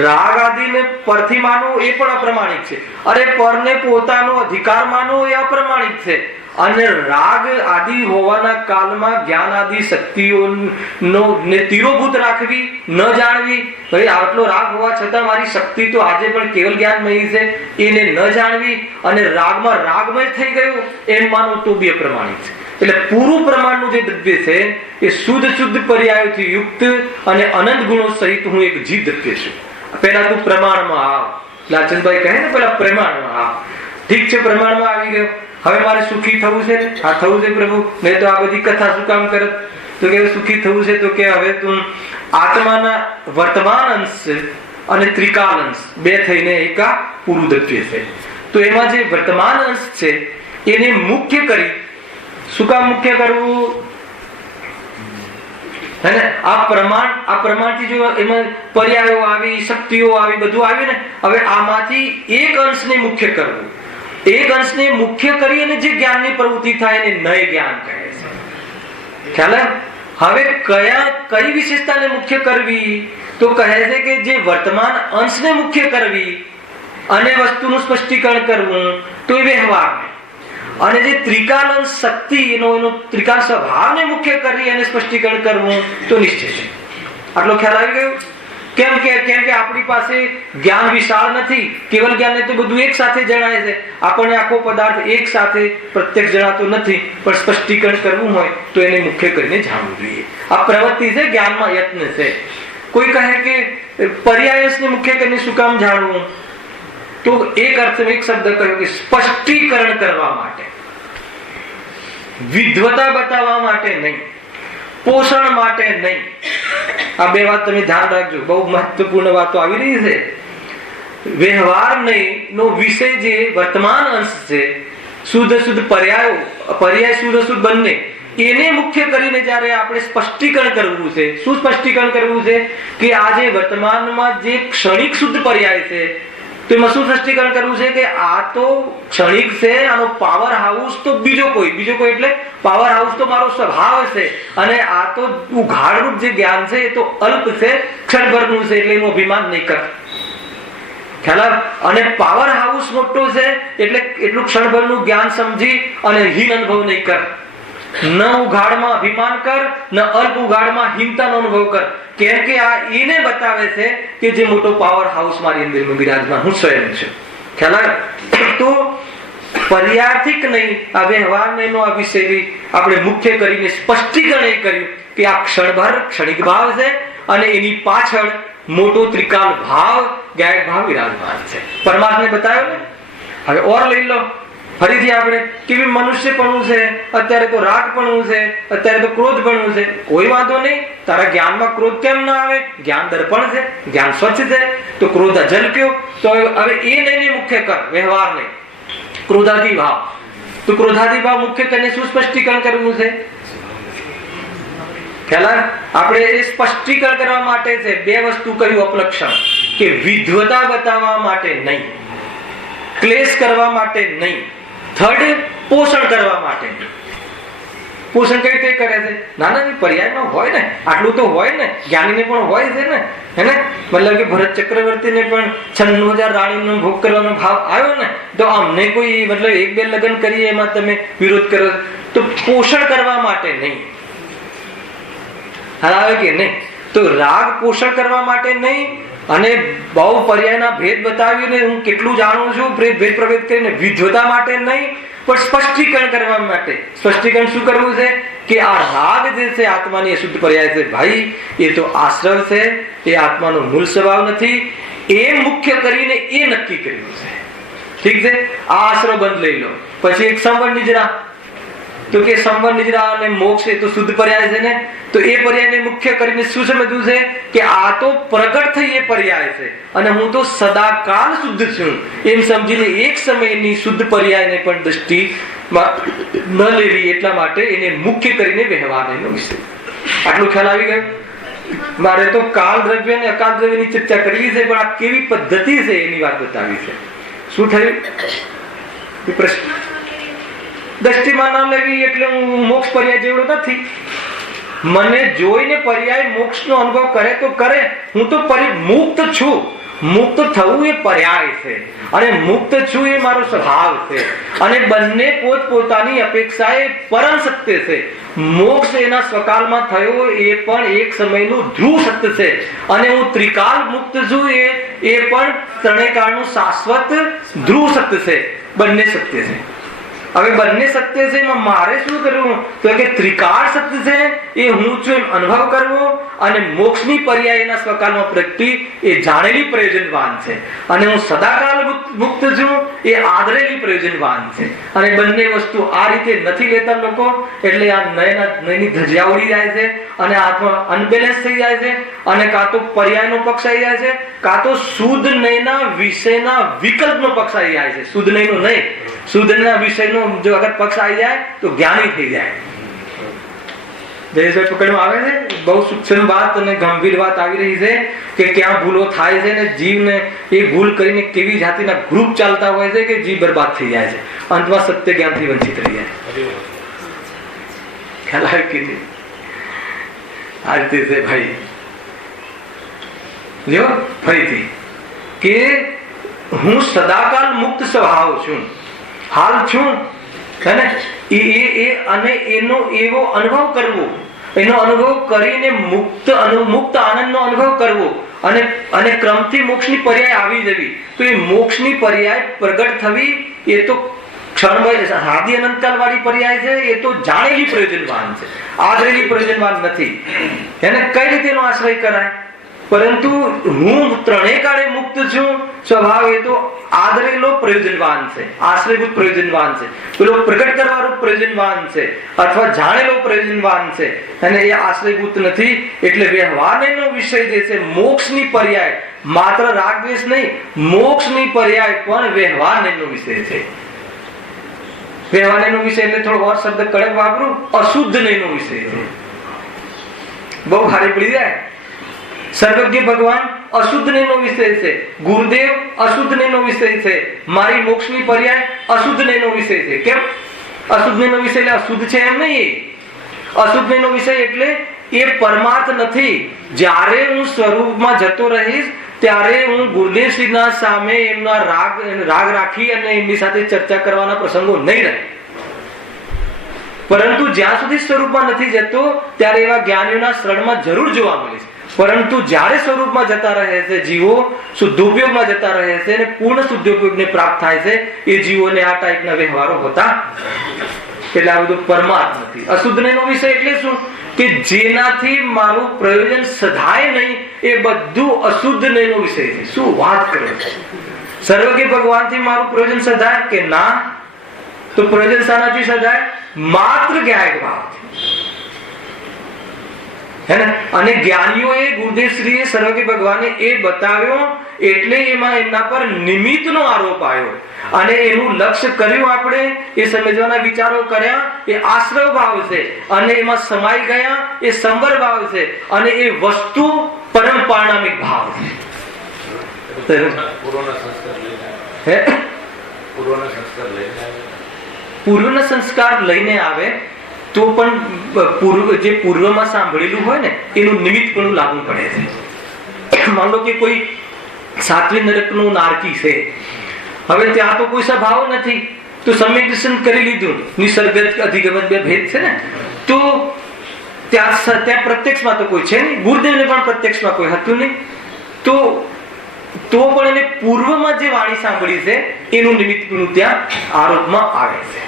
રાગ આદિને પરથી માનવું એ પણ અપ્રમાણિક છે. અરે પરને પોતાનો અધિકાર માનવો એ અપ્રમાણિક છે. અને રાગ આદિ હોવાના કાલમાં જ્ઞાન આદિ શક્તિઓનો ને તીરોભૂત રાખવી, ન જાણવી. ભાઈ આટલો રાગ હોવા છતાં મારી શક્તિ તો આજે પણ કેવલ જ્ઞાનમય છે, એને ન જાણવી અને રાગમાં રાગમય થઈ ગયું એમ માનવું તો બી અપ્રમાણિક છે. એટલે પૂરું પ્રમાણનું જે દ્રવ્ય છે એ શુદ્ધ પર્યાયોથી યુક્ત અને અનંત ગુણો સહિત હું એક જીવ દ્રવ્ય છું. પેલા તું પ્રમાણમાં આવ. લાલચંદભાઈ કહે ને પેલા પ્રમાણમાં આવ. ઠીક છે, પ્રમાણમાં આવી ગયો. હવે મારે સુખી થવું છે? હા, થવું છે પ્રભુ. મેં તો આ બધી કથા શું કામ કરત? તો કે સુખી થવું છે તો કે હવે તું આત્માના વર્તમાન અંશ અને ત્રિકાલ અંશ બે થઈને એક આ પૂરું દ્રવ્ય છે. તો એમાં જે વર્તમાન અંશ છે એને મુખ્ય કરી. શું કામ મુખ્ય કરવું? હે ને, આ પ્રમાણથી જો એમાં પર્યાયો આવી, શક્તિઓ આવી, બધું આવ્યું ને, હવે આમાંથી એક અંશને મુખ્ય કરવું. એક અંશને મુખ્ય કરી અને જે જ્ઞાનની પ્રવૃત્તિ થાય એને નય જ્ઞાન કહે છે. ખ્યાલ? હવે કઈ વિશેષતાને મુખ્ય કરવી? તો કહે છે કે જે વર્તમાન અંશને મુખ્ય કરવી અને વસ્તુનું સ્પષ્ટીકરણ કરવું, તો એ વ્યવહાર. અને જે ત્રિકાલ શક્તિ એનો ત્રિકાલ સ્વભાવને મુખ્ય કરી અને સ્પષ્ટીકરણ કરવું તો નિશ્ચય છે. આટલો ખ્યાલ આવી ગયો? કેમ કે આપણી પાસે જ્ઞાન વિશાળ નથી. કેવલ જ્ઞાન તો બધું એક સાથે જણાય છે. આપણને આખો પદાર્થ એક સાથે પ્રત્યક્ષ જણાતો નથી, પણ સ્પષ્ટીકરણ કરવું હોય તો એને મુખ્ય કરીને જાણવું જોઈએ. આ પ્રવૃત્તિ છે, જ્ઞાનમાં યત્ન છે. કોઈ કહે કે પર્યાયસને મુખ્ય કરીને શું કામ જાણવું? તો એક અર્થ એક શબ્દ કહ્યો કે સ્પષ્ટીકરણ કરવા માટે, વિદ્વતા બતાવવા માટે નહીં, પોષણ માટે નહીં. આ બે વાત તમે ધ્યાન રાખજો, બહુ મહત્વપૂર્ણ વાતો આવી રહી છે. વ્યવહાર નો વિષય જે વર્તમાન અંશ છે, શુદ્ધ પર્યાય શુદ્ધ બંને, એને મુખ્ય કરીને જ્યારે આપણે સ્પષ્ટીકરણ કરવું છે. શું સ્પષ્ટીકરણ કરવું છે? કે આજે વર્તમાનમાં જે ક્ષણિક શુદ્ધ પર્યાય છે, તો એમાં શું સ્પષ્ટીકરણ કરવું છે? કે આ તો ક્ષણિક છે, આનો પાવર હાઉસ તો બીજો કોઈ એટલે પાવર હાઉસ તો મારો સ્વભાવ છે, અને આ તો ઉઘાડરૂપ જે જ્ઞાન છે એ તો અલ્પ છે, ક્ષણભરનું છે, એટલે એનું અભિમાન નહીં કર. ખ્યાલ? અને પાવર હાઉસ મોટો છે એટલે એટલું ક્ષણભરનું જ્ઞાન સમજી અને હીન અનુભવ નહીં કર. ન ઉઘાડમાં અભિમાન કર, ન અલ્પ ઉઘાડમાં હીનતાનો અનુભવ કર. કેમ કે આ એને બતાવે છે કે જે મોટો પાવર હાઉસ મારી અંદર બિરાજમાન હું સ્વયં છું. ખ્યાલ? તો પર્યાર્થિક નહીં, આ વ્યવહારનો આ વિષય આપણે મુખ્ય કરીને સ્પષ્ટીકરણ એ કર્યું કે આ ક્ષણિક ભાવ છે અને એની પાછળ મોટો ત્રિકાલ ભાવ, ગાયક ભાવ વિરાજમાન છે. પરમાત્માને બતાવ્યો ને. હવે ઓર લઈ લો, ફરીથી આપણે કેવી મનુષ્યપણું છે, અત્યારે તો રાગપણું છે, અત્યારે તો ક્રોધપણું છે. કોઈ વાંધો નહીં, તારા જ્ઞાનમાં ક્રોધ કેમ ના આવે? જ્ઞાન દર્પણ છે, જ્ઞાન સ્વચ્છ છે, તો ક્રોધ અજલ કયો? તો હવે એ નહીં મુખ્ય કર વ્યવહાર નહીં, ક્રોધાદી ભાવ. તો ક્રોધાદી ભાવ મુખ્ય કરીને શું સ્પષ્ટીકરણ કરવું છે? ખ્યાલ? આપણે એ સ્પષ્ટીકરણ કરવા માટે છે બે વસ્તુ કહ્યું અપલક્ષણ, કે વિદ્વતા બતાવવા માટે નહીં, ક્લેશ કરવા માટે નહીં, થર્ડ પોષણ કરવા માટે. પોષણ કઈ રીતે કરે છે? નાના પર્યાયમાં હોય ને, આટલું તો હોય ને, જ્ઞાનીને પણ હોય છે ને, હેને? મતલબ કે ભરત ચક્રવર્તીને પણ 96,000 રાણીનો ભોગ કરવાનો ભાવ આવ્યો ને, તો અમને કોઈ મતલબ એક બે લગ્ન કરીએ એમાં તમે વિરોધ કરો, તો પોષણ કરવા માટે નહીં. આવે કે નહીં? તો રાગ પોષણ કરવા માટે નહીં, અને બહુ પર્યાયના ભેદ બતાવીને હું કેટલું જાણું છું ભેદ પ્રભેદ કરીને વિદ્વતા માટે નહીં, પણ સ્પષ્ટીકરણ કરવા માટે. સ્પષ્ટીકરણ શું કરવું છે? કે આ રાગ જે છે આત્માની શુદ્ધ પર્યાય છે ભાઈ, એ તો આશ્રવ છે, એ આત્માનો મૂળ સ્વભાવ નથી. એ મુખ્ય કરીને એ નક્કી કર્યું છે. ઠીક છે? આ આશ્રવ બંધ લઈ લો. પછી એક સંવર નિજરા, તો કે સંવર નિજરા અને મોક્ષ એ તો શુદ્ધ પર્યાય છે ને, તો એ પર્યાયને મુખ્ય કરીને શું સમજવું છે? કે આ તો પ્રગટ થઈ એ પર્યાય છે અને હું તો સદાકાલ શુદ્ધ છું એમ સમજીને એક સમયની શુદ્ધ પર્યાયને પણ દ્રષ્ટિમાં ન લેવી, એટલા માટે એને મુખ્ય કરીને વ્યવહારનો વિષય. આટલું ખ્યાલ આવી ગયો? મારે તો કાલ દ્રવ્ય અને અકાલ દ્રવ્યની ચર્ચા કરવી છે, પણ આ કેવી પદ્ધતિ છે એની વાત બતાવી છે. શું થયું? પ્રશ્ન દ્રષ્ટિમાં ના લેવી એટલે હું મોક્ષ પર્યાય જેવડો નથી. મને જોઈને પર્યાય મોક્ષનો અનુભવ કરે તો કરે, હું તો મુક્ત છું. મુક્ત થવું એ પર્યાય છે અને મુક્ત છું એ મારો સ્વભાવ છે, અને બંને પોતપોતાની અપેક્ષાએ પરમ સત્ય છે. મોક્ષ એના સ્વકાલમાં થયો એ પણ એક સમયનું ધ્રુવ સત્ય છે, અને હું ત્રિકાલ મુક્ત છું એ પણ ત્રણેય કાળનું શાશ્વત ધ્રુવ સત્ય છે. બંને સત્ય છે. હવે બંને સત્ય છે, એમાં મારે શું કરવું? તો કે ત્રિકાળ સત્ય છે એ હું છું એમ અનુભવ કરવો, અને મોક્ષની પર્યાય એના સ્વકાલમાં પ્રગતિ એ જાણેલી પ્રયોજનવાન છે, અને હું સદાકાલ મુક્ત છું એ આદરેલી પ્રયોજનવાન છે. અને બંને વસ્તુ આ રીતે નથી લેતા લોકો, એટલે આ નયની ધજા ઉડી જાય છે અને આત્મા અનબેલેન્સ થઈ જાય છે, અને કાં તો પર્યાયનો પક્ષ આવી જાય છે, કાં તો શુદ્ધ નયના વિષયના વિકલ્પનો પક્ષ આવી જાય છે. શુદ્ધ નયનો નહીં, શુદ્ધના વિષયનો જો અગર પક્ષ આવી જાય તો જ્ઞાની થઈ જાય. જયેશભાઈ પકડમાં આવે છે, બહુ સૂક્ષ્મ વાત અને ગંભીર વાત આવી રહી છે કે ક્યાં ભૂલો થાય છે ને જીવને એ ભૂલ કરીને કેવી જાતિના ગ્રુપ ચાલતા હોય છે કે જીવ બરબાદ થઈ જાય છે, અંતમાં સત્ય જ્ઞાનથી વંચિત રહી જાય. ખ્યાલ આવે કે નહીં? આ રીતે છે ભાઈ. જો ફરીથી કે હું સદાકાલ મુક્ત સ્વભાવ છું, હાલ છું, હે ને, અને એનો એવો અનુભવ કરવો, એનો અનુભવ કરીને મુક્ત આનંદનો અનુભવ કરવો અને ક્રમથી મોક્ષની પર્યાય આવી જવી. તો એ મોક્ષની પર્યાય પ્રગટ થવી એ તો ક્ષણમય આદિ અનંતકાલ વાળી પર્યાય છે. એ તો જાણેલી પ્રયોજનવાન છે, આદરેલી પ્રયોજનવાન નથી. એને કઈ રીતે એનો આશ્રય કરાય? પરંતુ હું ત્રણેય કાળે મુક્ત છું સ્વભાવ, એ તો આદરેલો પ્રયોજનવાન છે, આશ્રયભૂત પ્રયોજનવાન છે. પેલો પ્રગટ કરવાનો પ્રયોજનવાન છે અથવા જાણેલો પ્રયોજનવાન છે, અને એ આશ્રયભૂત નથી. એટલે વ્યવહારનો વિષય જે છે મોક્ષની પર્યાય, માત્ર રાગ દ્વેષ નહીં, મોક્ષની પર્યાય પણ વ્યવહારનો વિષય છે. વ્યવહારનો વિષય એટલે થોડો ઓર શબ્દ કડક વાપરું, અશુદ્ધ નો વિષય છે. બહુ ભારે પડી જાય. સર્વજ્ઞ ભગવાન અશુદ્ધ નો વિષય છે, ગુરુદેવ અશુદ્ધ નો વિષય છે, મારી મોક્ષની પર્યાય અશુદ્ધ નો વિષય છે. કેમ અશુદ્ધ નો વિષય? એટલે અશુદ્ધ છે એમ નહીં. અશુદ્ધ નો વિષય એટલે એ પરમાર્થ નથી. જ્યારે હું સ્વરૂપમાં જતો રહીશ ત્યારે હું ગુરુદેવ શ્રીના સામે એમના રાગ રાખી અને એમની સાથે ચર્ચા કરવાના પ્રસંગો નહીં રહે. પરંતુ જ્યાં સુધી સ્વરૂપમાં નથી જતો ત્યારે એવા જ્ઞાનીઓના શરણમાં જરૂર જોવા મળે છે. પરંતુ જ્યારે સ્વરૂપમાં જતા રહે છે જીવો, શુદ્ધોપયોગમાં જતા રહે છે અને પૂર્ણ શુદ્ધોપયોગને પ્રાપ્ત થાય છે, એ જીવોને આ ટાઈપના વ્યવહારો હોતા. એટલે આ બધું પરમાર્થ નથી. અશુદ્ધ નો વિષય એટલે શું? કે જેનાથી મારું પ્રયોજન સધાય નહીં, એ બધું અશુદ્ધ નો વિષય છે. શું વાત કરે છે? સર્વજ્ઞ ભગવાનથી મારું પ્રયોજન સધાય કે ના? તો પ્રયોજન શાનાથી સધાય? માત્ર જ્ઞાયક ભાવ. અને જ્ઞાનીઓએ ગુરુદેવ શ્રીએ સર્વજ્ઞ ભગવાને એ બતાવ્યો એટલે એમાં એમના પર નિમિત્તનો આરોપ આવ્યો અને એનું લક્ષ્ય કર્યું. આપણે એ સમજવાના વિચારો કર્યા. એ આશ્રય ભાવ છે અને એમાં સમાઈ ગયા. એ સંવર ભાવ છે અને એ વસ્તુ પરમ પારણામિક ભાવ છે. પૂર્વના સંસ્કાર લઈને આવે તો પણ જે પૂર્વમાં સાંભળેલું હોય ને એનું નિમિત્ત પણ લાગુ પડે છે. માનો કે કોઈ સાત્વિક નરકનું નારકી છે, હવે ત્યાં તો કોઈ સ્વભાવ નથી, તો સમ્યક દર્શન કરી લીધું, નિસર્ગ અધિગમન બે ભેદ છે ને, તો ત્યાં પ્રત્યક્ષમાં તો કોઈ છે નહીં, ગુરુદેવને પણ પ્રત્યક્ષમાં કોઈ હતું નહીં. તો પણ એને પૂર્વમાં જે વાણી સાંભળી છે એનું નિમિત્ત પણ ત્યાં આરોપમાં આવે છે.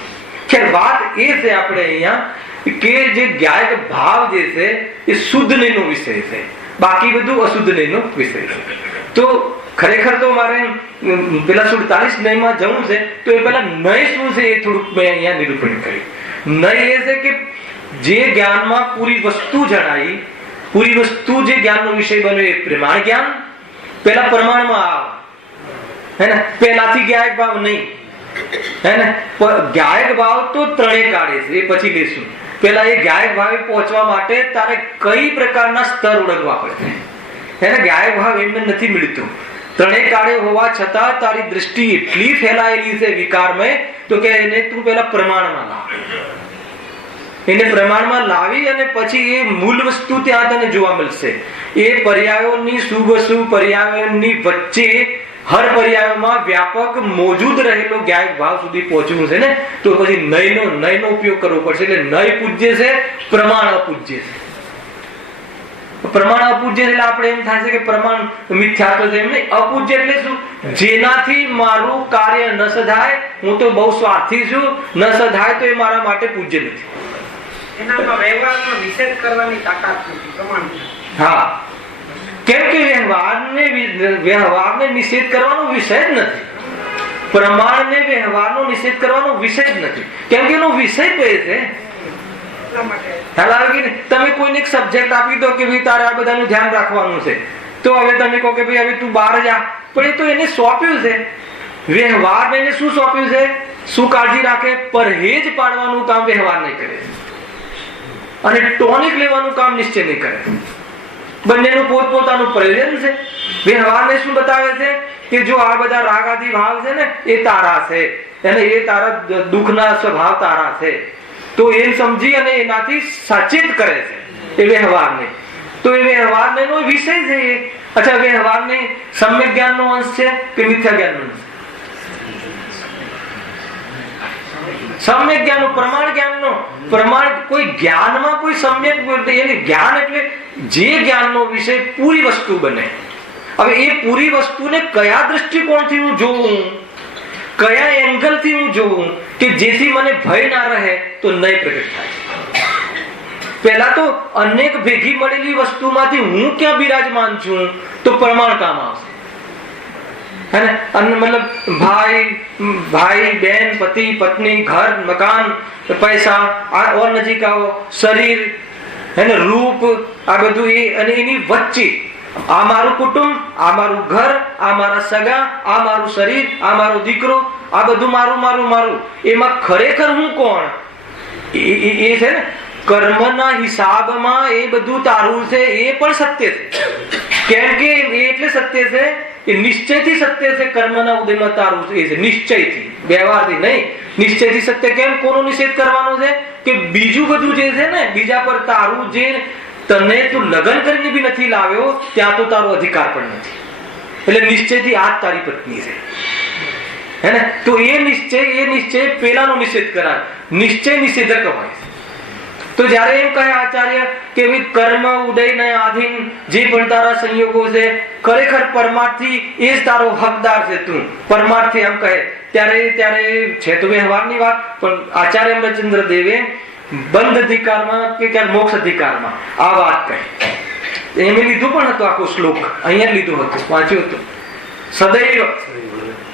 વાત એ છે આપણે અહીંયા કે જે જ્ઞાયક ભાવ જે છે એ શુદ્ધ નો વિષય છે, બાકી બધું અશુદ્ધ નો વિષય છે. તો ખરેખર તો મારે પેલા 47 નયમાં જવું છે, તો એ પેલા નય શું છે એ થોડુંક મેં અહીંયા નિરૂપણ કર્યું. નય એ છે કે જે જ્ઞાનમાં પૂરી વસ્તુ જણાઈ, પૂરી વસ્તુ જે જ્ઞાનનો વિષય બન્યો એ પ્રમાણ જ્ઞાન. પેલા પ્રમાણમાં આવ, હે ને, પેલાથી જ્ઞાયક ભાવ નહીં, હે ને. જ્ઞાયક ભાવ તો ત્રણેય કાઢે છે, એ પછી લેશું. પેલા એ જ્ઞાયક ભાવે પહોંચવા માટે તારે કઈ પ્રકારના સ્તર ઓળખવા પડે, હે ને. જ્ઞાયક ભાવ એમને નથી મળતું. ત્રણેય કાળે હોવા છતાં તારી દ્રષ્ટિ એટલી ફેલાયેલી છે વિકારમય, તો કે એને તું પેલા પ્રમાણમાં લાવ. એને પ્રમાણમાં લાવી અને પછી એ મૂળ વસ્તુ ત્યાં તને જોવા મળશે. એ પર્યાયોની શુભ અશુભ પર્યાયોની વચ્ચે હર પર્યાયમાં વ્યાપક મોજૂદ રહેલો જ્ઞાયક ભાવ સુધી પહોંચવું છે ને, તો પછી નયનો ઉપયોગ કરવો પડશે. એટલે નય પૂજ્ય છે, પ્રમાણ અપૂજ્ય છે. પ્રમાણ અપૂજ્ય એટલે આપણે એમ થાય છે કે પ્રમાણ મિથ્યાત્વ છે, એમ નહીં. અપૂજ્ય એટલે શું? જેનાથી મારું કાર્ય ન સધાય, હું તો બહુ સ્વાર્થી છું, ન સધાય તો એ મારા માટે પૂજ્ય નથી. એનામાં વ્યવહારનો નિષેધ કરવાની તાકાત નથી, પ્રમાણ. હા, કેમ કે વ્યવહારને નિષેધ કરવાનો વિષય જ નથી. પ્રમાણને વ્યવહારનો નિષેધ કરવાનો વિષય જ નથી, કેમ કે એનો વિષય કયો છે? તમે કોઈને એક સબ્જેક્ટ આપી દો કે ભાઈ તારે આ બધાનું ધ્યાન રાખવાનું છે, તો હવે તમે કહો કે ભાઈ હવે તું બહાર જા, પણ એ તો એને સોંપ્યું છે. વ્યવહાર એને શું સોંપ્યું છે? શું કાળજી રાખે? પરહેજ પાડવાનું કામ વ્યવહાર નહીં કરે અને ટોનિક લેવાનું કામ નિશ્ચય નહીં કરે. બંનેનું પોતપોતાનું પ્રયોજન છે. વ્યવહારને શું બતાવે છે કે જો આ બધા રાગ આદિ ભાવ છે ને એ તારા છે અને એ તારા દુઃખના સ્વભાવ તારા છે, તો એમ સમજી અને એનાથી સચેત કરે છે એ વ્યવહારને. તો એ વ્યવહારને નો વિષય છે. અચ્છા, વ્યવહારને સમ્યક જ્ઞાનનો અંશ છે કે મિથ્યા જ્ઞાનનો અંશ? સમ્યક જ્ઞાનનો, પ્રમાણ જ્ઞાનનો. પ્રમાણ કોઈ જ્ઞાનમાં કોઈ સમ્યક એની જ્ઞાન એટલે જે જ્ઞાનનો વિષય પૂરી વસ્તુ બને. હવે એ પૂરી વસ્તુને કયા દ્રષ્ટિકોણથી હું જોઉં, કયા એંગલથી હું જોઉં કે જેથી મને ભય ના રહે તો નહીં પ્રગટ થાય. પહેલા તો અનેક ભેગી મળેલી વસ્તુમાંથી હું ક્યાં બિરાજમાન છું તો પ્રમાણ કામ આવશે. મતલબ ભાઈ બેન, પતિ પત્ની, ઘર મકાન, પૈસા और નજીક આવો, શરીર અને રૂપ, આ બધું એ અને એની વચ્ચે આ મારું કુટુંબ, આ મારું ઘર, આ મારા સગા, આ મારું શરીર, આ મારો દીકરો, આ બધું મારું મારું મારું. એમાં ખરેખર હું કોણ એ છે ને કર્મના હિસાબમાં એ બધું તારું છે. એ પણ સત્ય છે. કેમ કે એ એટલે સત્ય છે એ નિશ્ચયથી સત્ય છે. કર્મના ઉદયમાં તારું છે એ છે નિશ્ચયથી, વ્યવહારથી નહીં. નિશ્ચયથી સત્ય કેમ? કોનો નિષેધ કરવાનો છે કે બીજું બધું જે છે ને બીજા પર તારું, જે તને તું લગ્ન કરીને બી નથી લાવ્યો ત્યાં તો તારો અધિકાર પણ નથી. એટલે નિશ્ચયથી આ તારી પત્ની છે હે ને, તો એ નિશ્ચય પેલાનો નિષેધ કરાય. નિશ્ચય નિષેધક હોય. તો જયારે એમ કહે આચાર્ય કે કર્મ ઉદયને આધીન જે પણ તારા સંયોગો છે ખરેખર પરમાર્થથી એ જ તારો હકદાર છે તું પરમાર્થથી એમ કહે ત્યારે છે તો વ્યવહારની વાત. પણ આચાર્ય અમરચંદ્ર દેવે બંધ અધિકારમાં કે ક્યાંક મોક્ષ અધિકારમાં આ વાત કહી. એમ લીધું પણ હતું આખો શ્લોક, અહીંયા લીધું હતું, વાંચ્યું હતું. સદૈવ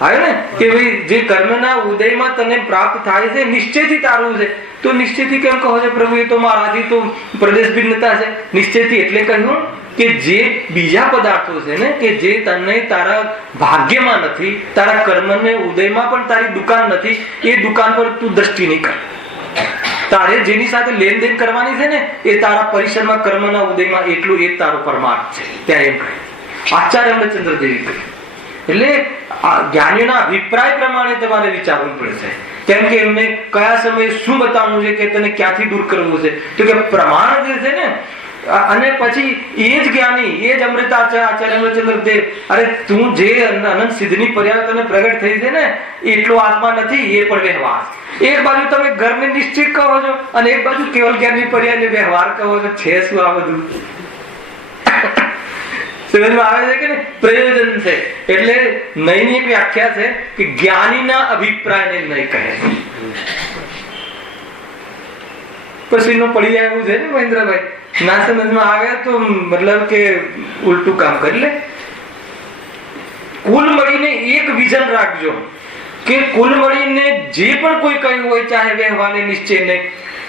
આવ્યું ને કે ભાઈ જે કર્મના ઉદયમાં તને પ્રાપ્ત થાય છે નિશ્ચયથી તારું છે. તો નિશ્ચયથી કેમ કહો છો પ્રભુ? એ તો મારાથી તો પ્રદેશ ભિન્નતા છે. નિશ્ચયથી એટલે કહ્યું કે જે બીજા પદાર્થો છે ને કે જે તને તારા ભાગ્યમાં નથી, તારા કર્મને ઉદયમાં પણ તારી દુકાન નથી, એ દુકાન પર તું દ્રષ્ટિ નહીં કર. તારે જેની સાથે લેનદેન કરવાની છે ને એ તારા પરિસરમાં કર્મના ઉદયમાં એટલું એ તારો પરમાર્થ છે. ત્યાં એમ કહે આચાર્ય અમરચંદ્ર દેવી કહ્યું. એટલે જ્ઞાનીઓના અભિપ્રાય પ્રમાણે તમારે વિચારવું પડશે. કેમ કે એમને કયા સમયે શું બતાવવું છે કે તને ક્યાંથી દૂર કરવું છે. તો કે પ્રમાણ જે છે ને અને પછી એ જ જ્ઞાની, એ જ આચાર્ય અમરચંદ્ર દેવ, અરે તું જે અનંત સિદ્ધની પર્યાય તને પ્રગટ થઈ છે ને એટલો આત્મા નથી, એ પણ વ્યવહાર. એક બાજુ તમે ઘરને નિશ્ચિત કહો છો અને એક બાજુ કેવલ જ્ઞાનની પર્યાય વ્યવહાર કહો છો. છે શું આ બધું? સમજમાં આવે છે કે પ્રયોજન છે. એટલે નયની એક વ્યાખ્યા છે કે જ્ઞાનીના અભિપ્રાયને નહીં કહે. પછી નો પડી જાય એવું છે ને મહેન્દ્રભાઈ, ના સમજમાં આવે તો મતલબ કે ઉલટું કામ કરી લે. કુલ મળીને એક વિઝન રાખજો કે કુલ મળીને જે પણ કોઈ કહ્યું હોય, ચાહે વ્યવહારને નિશ્ચયને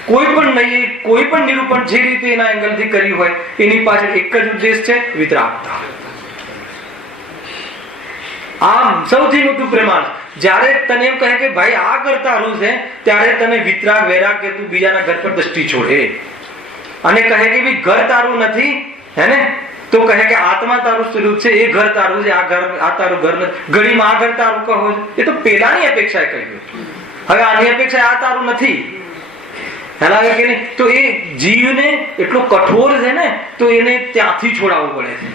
કોઈ પણ નહીં, કોઈ પણ નિરૂપણ જે રીતે એના એંગલથી કર્યું હોય એની પાછળ એક જ ઉદ્દેશ છે વિતરાગતા. આમ સૌથી મોટું પ્રમાણ જ્યારે તને એમ કહે કે ભાઈ આ કરતાનું છે ત્યારે તને વિતરાગ વૈરાગ કે તું બીજાના ઘર પર દ્રષ્ટિ છોડે અને કહે કે ભાઈ ઘર તારું નથી હે ને, તો કહે કે આત્મા તારું સ્વરૂપ છે, એ ઘર તારું છે, આ તારું ઘર નથી. ઘડીમાં આ ઘર તારું કહો છો, એ તો પેલાની અપેક્ષાએ કહ્યું. હવે આની અપેક્ષા આ તારું નથી. તો એ જીવને એટલો કઠોર છે ને તો એને ત્યાંથી છોડાવવું પડે છે.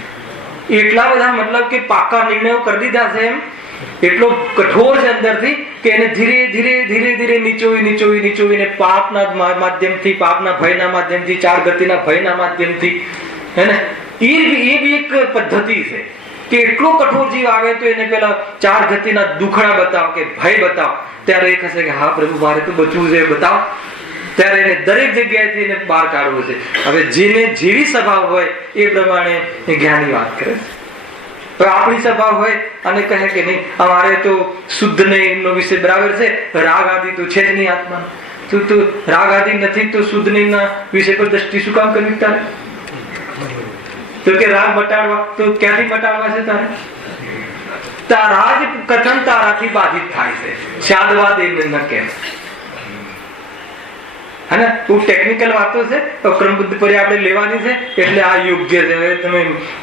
એટલા બધા મતલબ કે પાકા નિર્ણયો કરી દીધા છે એમ, એટલો કઠોર છે અંદરથી કે એને ધીરે ધીરે ધીરે ધીરે નીચોવીને પાપના માધ્યમથી, પાપના ભયના માધ્યમથી, ચાર ગતિના ભયના માધ્યમથી હે ને, એ બી એક પદ્ધતિ છે કે એટલો કઠોર જીવ આવે તો એને પેલા ચાર ગતિના દુખડા બતાવો કે ભય બતાવો, ત્યારે એ કહેશે કે હા પ્રભુ મારે તો બચવું છે, બતાવો. ત્યારે એને દરેક જગ્યાએથી એને બહાર કાઢવું છે. હવે જેને જેવી સ્વભાવ હોય એ પ્રમાણે એ જ્ઞાની વાત કરે છે. હવે આપણી સ્વભાવ હોય અને કહે કે નહીં અમારે તો શુદ્ધ નહીં નો વિષય બરાબર છે, રાગ આદિ તો છે જ નહીં આત્મા, તું રાગ આદિ નથી તો શુદ્ધ નહીં ના વિષય પર દ્રષ્ટિ શું કામ કરવી તારે? તો કે રાગ મટાડવા, તો ક્યાંથી મટાડવા છે તારે? તારા જ કથન તારાથી બાધિત થાય છે. શાદવાદ એને ન કેમ હે ને, બહુ ટેકનિકલ વાતો છે, ક્રમબદ્ધ પર્યાય આપણે લેવાની છે એટલે આ યોગ્ય છે. હવે તમે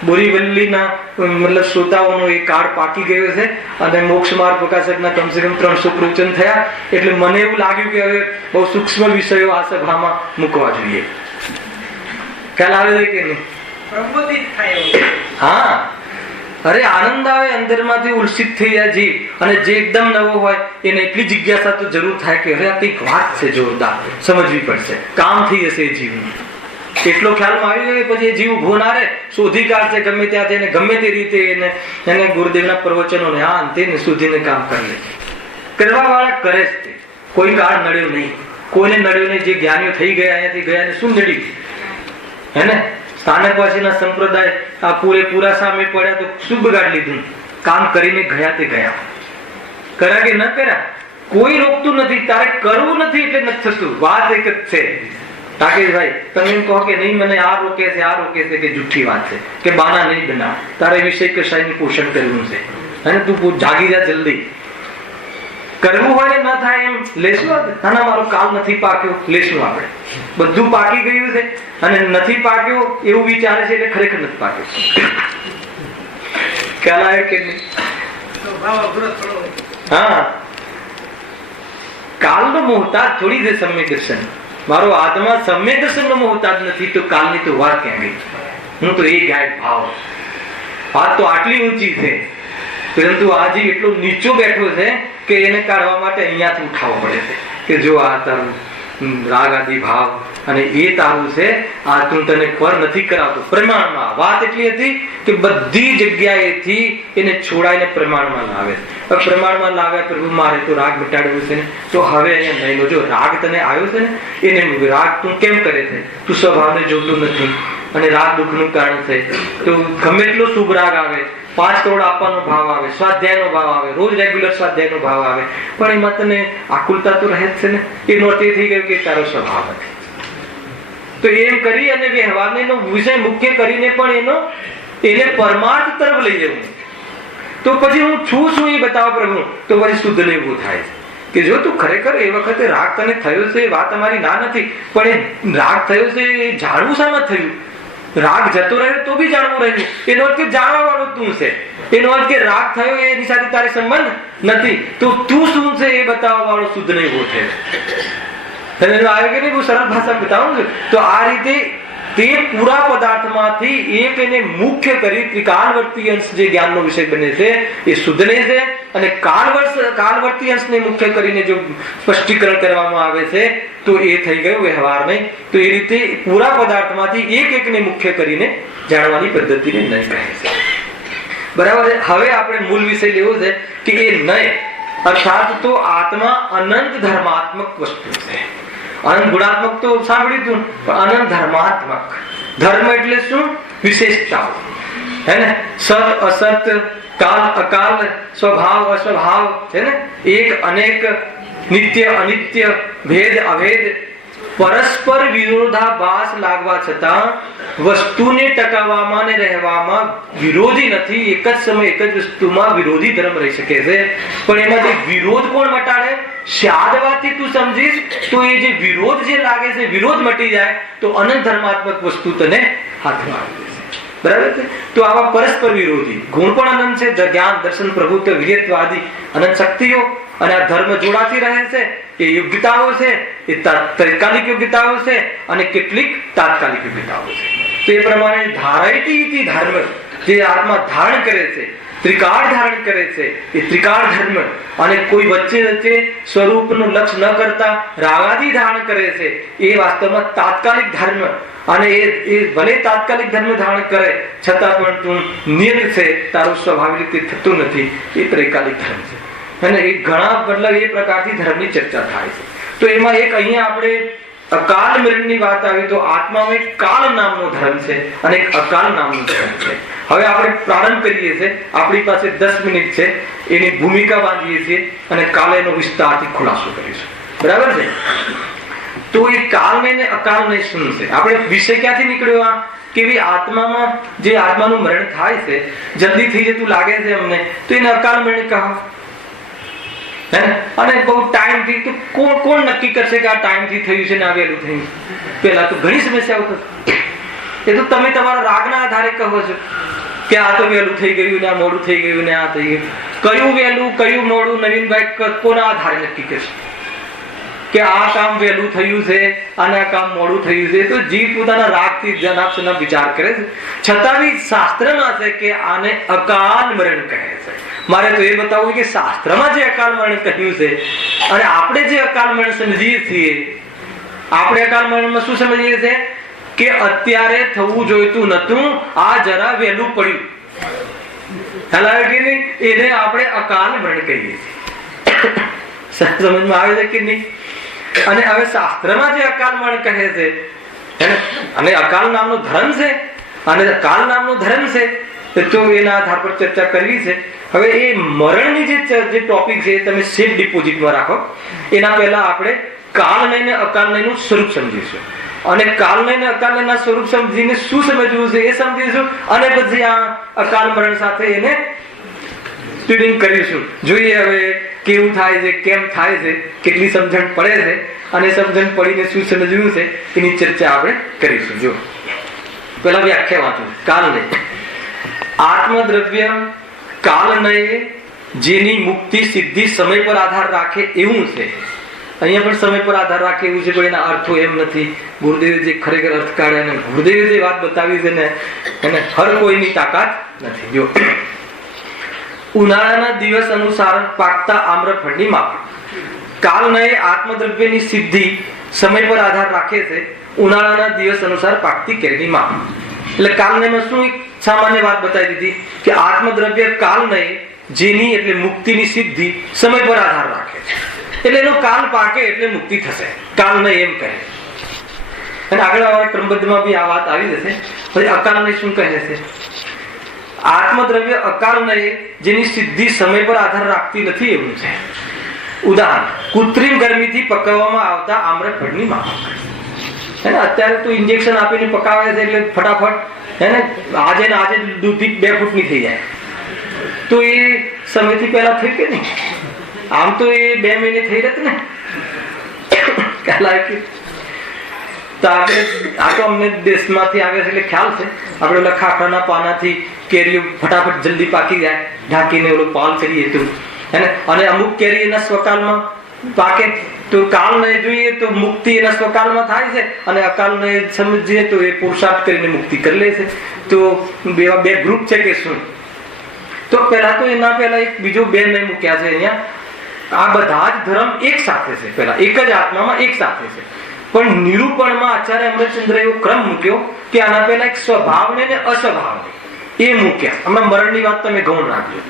બોરીવલ્લીના મતલબ શ્રોતાઓનો એ કાર્ડ પાકી ગયો છે અને મોક્ષ માર્ગ પ્રકાશકના કમસે કમ 300 પ્રવચન થયા એટલે મને એવું લાગ્યું કે હવે બહુ સૂક્ષ્મ વિષયો આ સભામાં મૂકવા જોઈએ. ખ્યાલ આવે છે કે નહીં? હા, અરે આનંદ આવે, અંદરમાંથી ઉલ્સિત થઈ જાય જીવ. અને જે એકદમ નવો હોય એને એટલી જિજ્ઞાસા તો જરૂર થાય કે હવે આ કંઈક વાત છે જોરદાર, સમજવી પડશે, કામ થઈ જશે એ જીવનું. એટલો ખ્યાલમાં આવી ગયો પછી એ જીવ ઉભો ના રહે, શોધી કાઢશે ગમે ત્યાંથી, એને ગમે તે રીતે એને ગુરુદેવના પ્રવચનોને આ અંતે શોધીને કામ કરી લે. કરવા વાળા કરે જ તે, કોઈ કાળ નડ્યો નહીં, કોઈને નડ્યો નહીં. જે જ્ઞાનીઓ થઈ ગયા અહીંયાથી ગયા ને શું નડ્યું હે ને? સ્થાનક વાસીના સંપ્રદાય આ પૂરેપૂરા સામે પડ્યા તો શું બગાડ લીધું? કામ કરીને ગયા તે ગયા. કર્યા કે ન કર્યા કોઈ રોકતું નથી. તારે કરવું નથી એટલે નથી થતું. વાત એક જ છે રાકેશભાઈ, તમે એમ કહો કે નહીં મને આ રોકે છે આ રોકે છે, કે જુઠ્ઠી વાત છે, કે બાના નહીં બનાવ. તારે વિષય કશાયનું પોષણ કરવું છે અને તું જાગી જા જલ્દી. કરવું હોય ન થાય એમ લેશું. ના મારો કાલ નથી પાક્યો, લેશું આપણે. બધું પાકી ગયું છે અને નથી પાક્યો એવું વિચારે છે એટલે ખરેખર નથી પાક્યો. ખ્યાલ આવે કે નહીં? હા, કાલનો મોહતાજ થોડી છે સમ્યક દર્શન. મારો આત્મા સમ્યક દર્શનનો મોહતાજ નથી તો કાલની તો વાત ક્યાં ગઈ? હું તો એ ગાય ભાવ. વાત તો આટલી ઊંચી છે પરંતુ આજે એટલો નીચો બેઠો છે કે એને કાઢવા માટે અહીંયાથી ઉઠાવવો પડે છે કે જો આ તારું રાગ આદિ ભાવ અને એ તારું છે, આ તું તને પર નથી કરાવતો પ્રમાણમાં. વાત એટલી હતી કે બધી જગ્યાએથી એને છોડાઈને પ્રમાણમાં લાવે. પ્રમાણમાં લાવ્યા પ્રભુ મારે તો રાગ મિટાડવું છે ને, તો હવે અહીંયા નહીં લો. જો રાગ તને આવ્યો છે ને એને રાગ તું કેમ કરે છે? તું સ્વભાવને જોતું નથી અને રાગ દુઃખનું કારણ છે. તો ગમે એટલો શુભ રાગ આવે, 5 કરોડ આપવાનો ભાવ આવે, સ્વાધ્યાયનો ભાવ આવે, રોજ રેગ્યુલર સ્વાધ્યાયનો ભાવ આવે, પણ એમાં તને આકુલતા તો રહે જ છે ને. એનો અર્થ એ થઈ ગયો કે તારો સ્વભાવ નથી. તો એમ કરી અને વ્યવહારને વિષય મુખ્ય કરીને પણ એને પરમાર્થ તરફ લઈ જવું. તો પછી હું છું શું એ બતાવો પ્રભુ, તો પછી શુદ્ધ લેવું થાય કે જો તું ખરેખર એ વખતે રાગ તને થયો છે, વાત અમારી ના નથી, પણ એ રાગ થયો છે એ જાણવું શામાં થયું? રાગ જતો રહ્યો તો બી જાણવું રહ્યું. એનો અર્થ કે જાણવા વાળો તું છે. એનો અર્થ કે રાગ થયો એની સાથે તારે સંબંધ નથી, તો તું શું છે એ બતાવવા વાળો શુદ્ધ નહીં ઉભો થયો. આવે કે નહીં? બહુ સરળ ભાષામાં બતાવું છું. તો આ રીતે તે પૂરા પદાર્થમાંથી એક એને મુખ્ય કરી ત્રિકાળવર્તી અંશ જે જ્ઞાનનો વિષય બને છે એ શુદ્ધને છે, અને કાળવર્તી અંશને મુખ્ય કરીને જો સ્પષ્ટીકરણ કરવામાં આવે છે તો એ થઈ ગયું વ્યવહાર નહીં. તો એ રીતે પૂરા પદાર્થમાંથી એક એકને મુખ્ય કરીને જાણવાની પદ્ધતિને નહીં કહે છે. બરાબર છે. હવે આપણે મૂળ વિષય લેવો છે કે એ નહીં અર્થાત તો આત્મા અનંત ધર્માત્મક વસ્તુ છે. અનંત ગુણાત્મક તો સાંભળ્યું તું, પણ અનંત ધર્માત્મક. ધર્મ એટલે શું? વિશેષતાઓ હે ને? સત અસત, કાલ અકાલ, સ્વભાવ અસ્વભાવ છે ને? એક અનેક, નિત્ય અનિત્ય, ભેદ અભેદ, પરસ્પર વિરોધાભાસ લાગવા છતાં વસ્તુને ટકાવવામાં અને રહેવામાં વિરોધી નથી. એક જ સમય એક જ વસ્તુમાં વિરોધી ધર્મ રહી શકે છે, પણ એમાંથી વિરોધ કોણ મટાડે? શાદવાથી તું સમજીશ તો એ જે વિરોધ જે લાગે છે વિરોધ મટી જાય તો અનંત ધર્માત્મક વસ્તુ તને હાથમાં આવી જશે. બરાબર છે. તો આવા પરસ્પર વિરોધી ગુણ પણ અનંત છે. જ્ઞાન, દર્શન, પ્રભુત્વ, વીર્યત્વાદી અનંત શક્તિઓ અને આ ધર્મ જોડાતી રહે છે. એ યોગ્યતાઓ છે, એ તાત્કાલિક યોગ્યતાઓ છે અને કેટલીક તાત્કાલિક યોગ્યતાઓ છે. તો એ પ્રમાણે ધારાયતી ધર્મ જે આત્મા ધારણ કરે છે, ત્રિકાળ ધારણ કરે છે, એ ત્રિકાળ ધર્મ અને કોઈ વચ્ચે સ્વરૂપનું લક્ષ ન કરતા રાગાદી ધારણ કરે છે એ વાસ્તવમાં તાત્કાલિક ધર્મ. અને એ ભલે તાત્કાલિક ધર્મ ધારણ કરે છતાં પણ તું નિયત છે, તારું સ્વાભાવિક રીતે થતું નથી, એ ત્રિકાલિક ધર્મ છે. અને એ ઘણા મતલબ એ પ્રકારથી ધર્મની ચર્ચા થાય છે. તો એમાં એક અહીંયા આપણે અકાલ મરણની વાત આવી તો આત્મામાં એક કાળ નામનો ધર્મ છે અને એક અકાલ નામનો ધર્મ છે. હવે આપણે પ્રારંભ કરીએ છીએ. આપણી પાસે 10 મિનિટ છે, એની ભૂમિકા બાંધીએ છીએ અને કાલે એનો વિસ્તારથી ખુલાસો કરીશું. બરાબર છે. તો એ કાલને ને અકાલને શું છે? આપણે વિષય ક્યાંથી નીકળ્યો? આ કે આત્મામાં જે આત્માનું મરણ થાય છે જલ્દી થઈ જતું લાગે છે અમને, તો એને અકાલ મરણ કહો. અને બહુ ટાઈમ થી તો કોણ નક્કી કરશે કે આ ટાઈમ થી થયું છે ને આ વહેલું થયું? પેલા તો ઘણી સમસ્યાઓ થતી. એ તો તમે તમારા રાગના આધારે કહો છો કે આ તો વહેલું થઈ ગયું ને આ મોડું થઈ ગયું ને આ થઈ ગયું. કયું વહેલું કયું મોડું નવીનભાઈ કોના આધારે નક્કી કરશે? કે આ કામ વહેલું થયું છે અને આ કામ મોડું થયું છે, તો જીવ પોતાના રાગથી જનાબસના વિચાર કરે છે. છતાં બી શાસ્ત્રમાં છે કે આને અકાલ મરણ કહે છે. મારે તો એ બતાવવું કે શાસ્ત્રમાં જે અકાલ મરણ કહ્યું છે અને આપણે જે અકાલ મરણ સમજીએ છીએ, આપણે અકાલ મરણમાં શું સમજીએ છીએ કે અત્યારે થવું જોઈતું નતું, આ જરા વહેલું પડ્યું, એને આપણે અકાલ મરણ કહીએ છીએ. સમજમાં આવે છે કે નહીં? અને હવે શાસ્ત્રમાં જે અકાલ મરણ કહે છે, અને અકાલ નામનો ધર્મ છે, અને કાલ નામનો ધર્મ છે, તો એના આધાર પર ચર્ચા કરવી છે. હવે એ મરણની જે ટોપિક છે તમે સેફ ડિપોઝિટમાં રાખો. એના પહેલા આપણે કાલનય ને અકાલનયનું સ્વરૂપ સમજીશું, અને કાલનય ને અકાલનયના સ્વરૂપ સમજીને શું સમજવું છે એ સમજીશું, અને પછી આ અકાલ મરણ સાથે એને સ્ટડીંગ કરીશું. જોઈએ હવે કેવું થાય છે, કેમ થાય છે, કેટલી સમજણ પડે છે, અને સમજણ પડીને શું સમજવું છે એની ચર્ચા આપણે કરીશું. જો પેલા વ્યાખ્યા વાંચું. કાલનય, આત્મદ્રવ્ય કાલનય જેની મુક્તિ સિદ્ધિ સમય પર આધાર રાખે એવું છે. અહીંયા પણ સમય પર આધાર રાખે એવું છે, પણ એના અર્થો એમ નથી. ગુરુદેવે જે ખરેખર અર્થ કાઢ્યા ને ગુરુદેવે જે વાત બતાવી છે ને એને હર કોઈની તાકાત નથી. જો ઉનાળાના દિવસ અનુસાર પાકતા આમ્રફળની માફક. કાલનય આત્મદ્રવ્યની સિદ્ધિ સમય પર આધાર રાખે છે. ઉનાળાના દિવસ અનુસાર પાકતી કેરીની માફક. એટલે કાલનયમાં શું એક સામાન્ય વાત બતાવી દીધી કે આત્મદ્રવ્ય કાલનય જેની એટલે મુક્તિની સિદ્ધિ સમય પર આધાર રાખે છે. એટલે એનો કાલ પાકે એટલે મુક્તિ થશે, કાલનય એમ કહે. અને આગળ વાળા ક્રમબદ્ધમાં બી આ વાત આવી જશે. પછી અકાલનય શું કહે છે? આત્મદ્રવ્ય અકાલનય જેની સિદ્ધિ સમય પર આધાર રાખતી નથી એવું છે. ઉદાહરણ, કૃત્રિમ ગરમીથી પકાવવામાં આવતા આમ્રફળની માફક. અત્યારે તો ઇન્જેક્શન આપીને પકાવે છે એટલે ફટાફટ આજે ને આજે દૂધથી 2 ફૂટની થઈ જાય. તો એ સમયથી પહેલા થઈ કે નહીં? આમ તો એ 2 મહિને થઈ રહેત ને. તો આપણે આ તો અમને દેશમાંથી આવે છે એટલે ખ્યાલ છે. આપણે ઓલા ખાખરાના પાનાથી કેરીઓ ફટાફટ જલ્દી પાકી જાય, ઢાંકીને ઓલો પાલ કરીએ તો. અને અમુક કેરી એના સ્વકાલમાં પાકે. તો કાલનય જોઈએ તો મુક્તિ એના સ્વકાલમાં થાય છે, અને અકાલનય સમજીએ તો એ પુરુષાર્થ કરીને મુક્તિ કરી લે છે. તો બે ગ્રુપ છે કે શું? તો પહેલા તો એના પહેલા એક બીજો 2 નય મૂક્યા છે અહીંયા. આ બધા જ ધર્મ એક સાથે છે, પેલા એક જ આત્મામાં એક સાથે છે. પણ નિરૂપણમાં આચાર્ય અમૃતચંદ્ર એવો ક્રમ મૂક્યો કે આના પહેલા એક સ્વભાવને ને અસ્વભાવને એ મૂક્યા. હમણાં મરણની વાત તમે ગૌણ રાખજો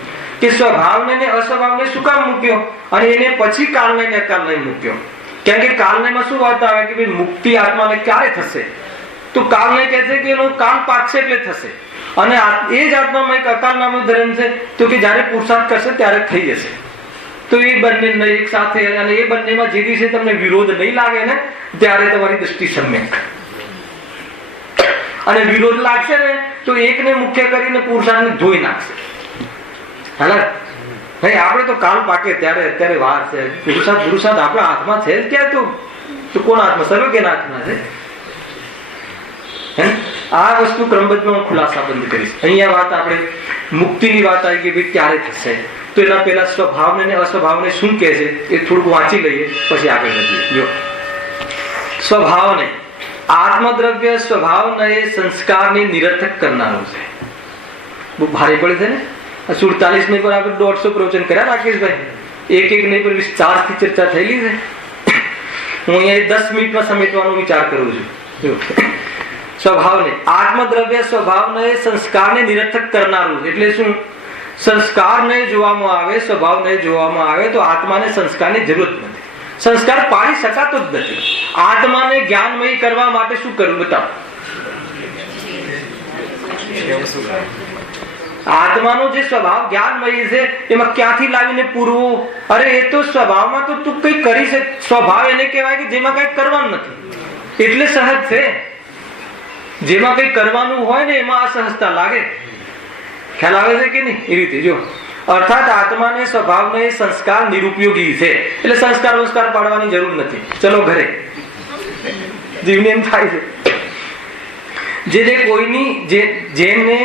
કે સ્વભાવને ને અસ્વભાવને શું કામ મૂક્યો, અને એને પછી કાલનય ને અકાલનય મૂક્યો. કેમ કે કાલનયમાં શું વાત આવે કે ભાઈ મુક્તિ આત્માને ક્યારે થશે? તો કાલનય કહે છે કે એનો કાલ પાકશે એટલે થશે. અને એ જ આત્મામાં એક અકાલ નામનો ધર્મ છે, તો કે જયારે પુરુષાર્થ કરશે ત્યારે થઈ જશે. તો એ બંને એક સાથે, અને એ બંનેમાં જે દિવસે તમને વિરોધ નહીં લાગે ને ત્યારે તમારી દ્રષ્ટિ સમ્યક. અને વિરોધ લાગશે ને તો એકને મુખ્ય કરીને પુરુષાર્થને ધોઈ નાખશે. આપણે તો કાલ પાકે ત્યારે અત્યારે વાર છે. પુરુષાર્થ આપણા હાથમાં છે ક્યાં? તો કોના હાથમાં? સર્વજ્ઞના હાથમાં છે. આ વસ્તુ ક્રમબદ્ધમાં હું ખુલાસા બંધ કરીશ. અહીંયા વાત આપણે મુક્તિની વાત આવી કે ભાઈ ક્યારે થશે. તો એના પહેલા સ્વભાવને ને અસ્વભાવને શું કહે છે એ થોડુંક વાંચી લઈએ, પછી આગળ વધીએ. જો સ્વભાવને, આત્મદ્રવ્ય સ્વભાવને સંસ્કારને નિરર્થક કરનારું છે. બહુ ભારે પડે છે ને. 47 ને પર આપણે 150 પ્રવચન કર્યા રાકેશભાઈ. એક નહીં પર વિસ્તારથી ચર્ચા થયેલી છે. હું અહીંયા 10 મિનિટમાં સમેટવાનો વિચાર કરું છું. સ્વભાવને, આત્મદ્રવ્ય સ્વભાવને સંસ્કારને નિરર્થક કરનારું. એટલે શું? સંસ્કારને જોવામાં આવે, સ્વભાવને જોવામાં આવે તો આત્માને સંસ્કારની જરૂર નથી. સંસ્કાર પાડી શકાતો જ નથી. આત્માને જ્ઞાનમય કરવા માટે શું કરવું બતાવો? આત્માનો જે સ્વભાવ જ્ઞાનમય છે એમાં ક્યાંથી લાવીને પૂરવું? અરે એ તો સ્વભાવમાં તો તું કઈ કરી છે. સ્વભાવ એને કહેવાય કે જેમાં કઈ કરવાનું નથી, એટલે સહજ છે. જેમાં કઈ કરવાનું હોય ને એમાં અસહજતા લાગે. ખ્યાલ આવે છે કે નહીં? એ રીતે જો, અર્થાત આત્માને સ્વભાવને સંસ્કાર નિરુપયોગી છે. એટલે સંસ્કાર પાડવાની જરૂર નથી. ચલો ઘરે. જીવને એમ થાય છે જેને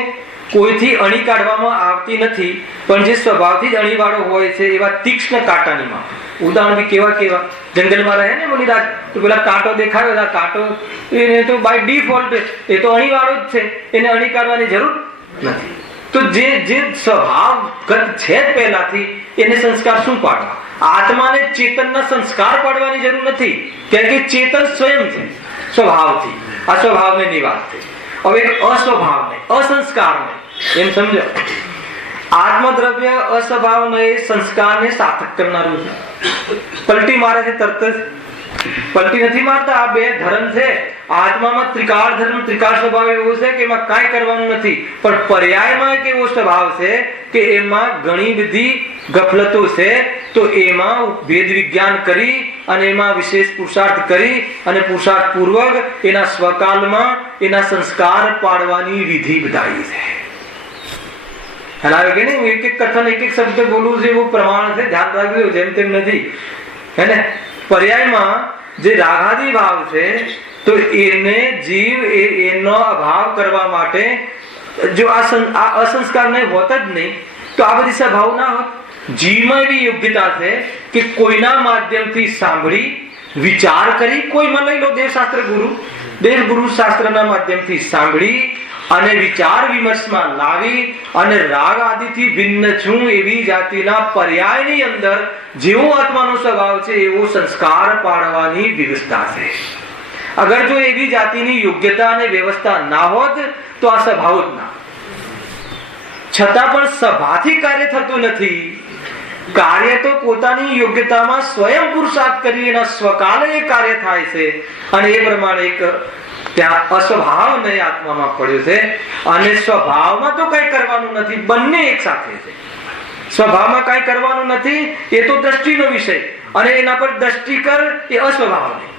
કોઈથી અણી કાઢવામાં આવતી નથી, પણ જે સ્વભાવથી જ અણીવાળો હોય છે એવા તીક્ષ્ણ કાંટાની માફક. ઉદાહરણ બી કેવા કેવા જંગલમાં રહે ને મુનિરાજ, તો પેલા કાંટો દેખાયો, આ કાંટો એને તો બાય ડિફોલ્ટ એ તો અણીવાળો જ છે, એને અણી કાઢવાની જરૂર નથી. તો જે સ્વભાવગત છે પહેલાથી એને સંસ્કાર શું પાડવા? આત્માને ચેતનના સંસ્કાર પાડવાની જરૂર નથી, કારણ કે ચેતન સ્વયં છે સ્વભાવથી. આ સ્વભાવની વાત છે. હવે એક અસ્વભાવને, અસંસ્કારને, એમ સમજો આત્મદ્રવ્ય અસ્વભાવને સંસ્કારને સાર્થક કરનારું છે. પલટી મારે છે તરત જ, પલટી નથી મારતા. આ બે ધર્મ છે આત્મામાં. ત્રિકાળ ધર્મ, ત્રિકાળ સ્વભાવ એવો છે કે એમાં કાંઈ કરવાનું નથી, પણ પર્યાયમાં એક એવો સ્વભાવ છે કે એમાં ઘણી બધી ગફલતો છે, તો એમાં ભેદ વિજ્ઞાન કરી અને એમાં વિશેષ પુરુષાર્થ કરી અને પુરુષાર્થ પૂર્વક એના સ્વકાલમાં એના સંસ્કાર પાડવાની વિધિ બતાવી છે. ખ્યાલ આવે કે નહીં? હું એક એક કથન, એક એક શબ્દ બોલું છું એવું પ્રમાણ છે, ધ્યાન રાખજો, જેમ તેમ નથી. હે ને? પર્યાયમાં જે રાગાદી ભાવ છે, તો એને જીવ એનો અભાવ કરવા માટે, જો આ અસંસ્કાર નહીં હોત જ નહીં તો આ બધી સ્વભાવ ના હોત. જીવમાં એવી યોગ્યતા છે કે કોઈના માધ્યમથી સાંભળી વિચાર કરી, કોઈમાં લઈ લો દેવશાસ્ત્ર ગુરુ, દેવગુરુ શાસ્ત્રના માધ્યમથી સાંભળી અને વિચાર વિમર્શમાં લાવી અને રાગ આદિથી ભિન્ન છું એવી જાતિના પર્યાયની અંદર જેવો આત્માનો સ્વભાવ છે એવો સંસ્કાર પાડવાની વ્યવસ્થા છે. અગર જો એવી જાતિની યોગ્યતા અને વ્યવસ્થા ના હોત તો આ સ્વભાવ જ ના. છતાં પણ સભાથી કાર્ય થતું નથી. કાર્ય તો પોતાની યોગ્યતામાં સ્વયં પુરુષાર્થ કરી એના સ્વકાલે એ કાર્ય થાય છે, અને એ પ્રમાણે એક ત્યાં અસ્વભાવ નહીં આત્મામાં પડ્યો છે. અને સ્વભાવમાં તો કઈ કરવાનું નથી, બંને એક સાથે છે. સ્વભાવમાં કઈ કરવાનું નથી, એ તો દ્રષ્ટિનો વિષય, અને એના પર દ્રષ્ટિ કર એ અસ્વભાવ નહીં.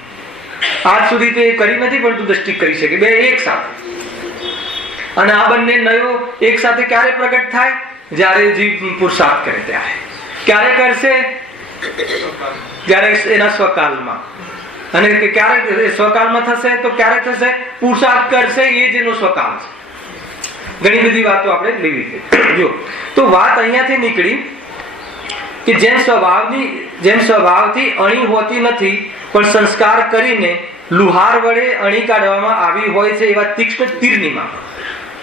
આજ સુધી તે કરી નથી, પરંતુ દ્રષ્ટિ કરી શકે, બે એક સાથે. અને આ બંને નયો એક સાથે ક્યારે પ્રગટ થાય? જ્યારે જીવ પુરુષાર્થ કરે ત્યારે. ક્યારે કરશે? જ્યારે એના સ્વકાલમાં. અને ક્યારે સ્વકાલમાં થશે? તો ક્યારે થશે? પુરુષાર્થ કરશે એ જ એનો સ્વકાલ છે. ઘણી બધી વાતો આપણે લેવી છે. જો તો વાત અહીંયાથી નીકળી કે જેમ સ્વભાવથી અણી હોતી નથી, પણ સંસ્કાર કરીને લુહાર વડે અણી કાઢવામાં આવી હોય છે એવા તીક્ષ્ણ તીરની માફક.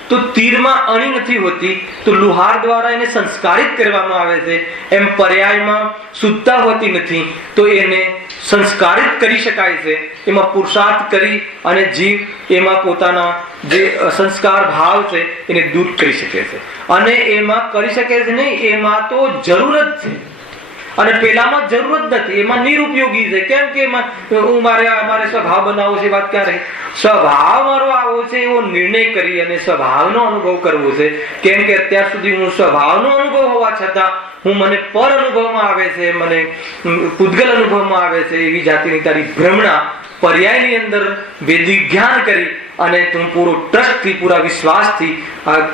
તો તીરમાં અણી નથી હોતી, તો લુહાર દ્વારા એને સંસ્કારિત કરવામાં આવે છે. એમ પર્યાયમાં શુદ્ધતા હોતી નથી, તો એને સંસ્કારિત કરી શકાય છે. એમાં પુરુષાર્થ કરી અને જીવ એમાં પોતાના જે સંસ્કાર ભાવ છે એને દૂર કરી શકે છે. અને એમાં કરી શકે છે નહીં, એમાં તો જરૂર જ છે. અને પેલામાં જરૂર જ નથી, એમાં નિરુપયોગી છે. કેમ કે મારે સ્વભાવ બનાવવો છે, વાત ક્યાં રહી? સ્વભાવ મારો આવો છે એવો નિર્ણય કરી અને સ્વભાવનો અનુભવ કરવો છે. કેમ કે અત્યાર સુધી હું સ્વભાવનો અનુભવ હોવા છતાં મને પર અનુભવમાં આવે છે, મને પૂતગલ અનુભવમાં આવે છે એવી જાતિની તારી ભ્રમણા પર્યાયની અંદર વેદિક જ્ઞાન કરી અને તું પૂરો ટ્રસ્ટથી, પૂરા વિશ્વાસથી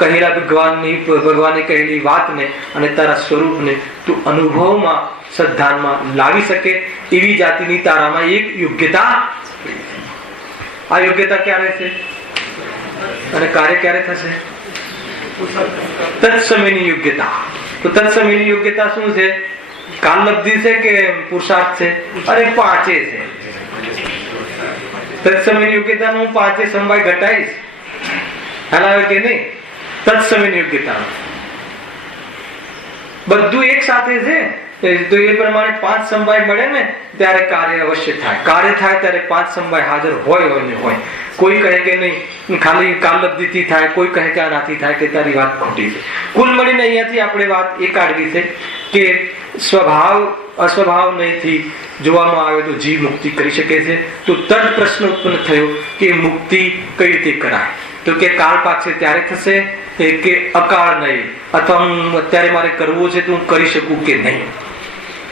કહેલા ભગવાને કહેલી વાતને અને તારા સ્વરૂપને તું અનુભવમાં, શ્રદ્ધામાં લાવી શકે એવી જાતિની તારામાં એક યોગ્યતા. આ યોગ્યતા ક્યારે છે અને કાર્ય ક્યારે થશે? તત્સમયની યોગ્યતા. તો તત્સમયની યોગ્યતા શું છે? કાલલબ્ધિ છે કે પુરુષાર્થ છે? અરે પાંચે છે. તત્સમયની યોગ્યતા હું પાંચે સમવાય ઘટાઈશ. ખ્યાલ આવે કે નહીં? તત્સમયની યોગ્યતા બધું એક સાથે છે, તો એ પ્રમાણે પાંચ સમવાય મળે ને ત્યારે કાર્ય અવશ્ય થાય. કાર્ય થાય ત્યારે પાંચ સમવાય હાજર હોય ને હોય. કોઈ કહે કે નહીં ખાલી કાલલબ્ધિથી થાય, કોઈ કહે કે આનાથી થાય, કે તારી વાત ખોટી છે. કુલ મળીને અહીંયાથી આપણે વાત એ કાઢવી છે કે સ્વભાવ અસ્વભાવ નહીંથી જોવામાં આવે તો જીવ મુક્તિ કરી શકે છે. તો તદ પ્રશ્ન ઉત્પન્ન થયો કે મુક્તિ કઈ રીતે કરાય? તો કે કાળ પાકશે ત્યારે થશે કે અકાળ નહીં, અથવા હું અત્યારે મારે કરવું છે તો હું કરી શકું કે નહીં?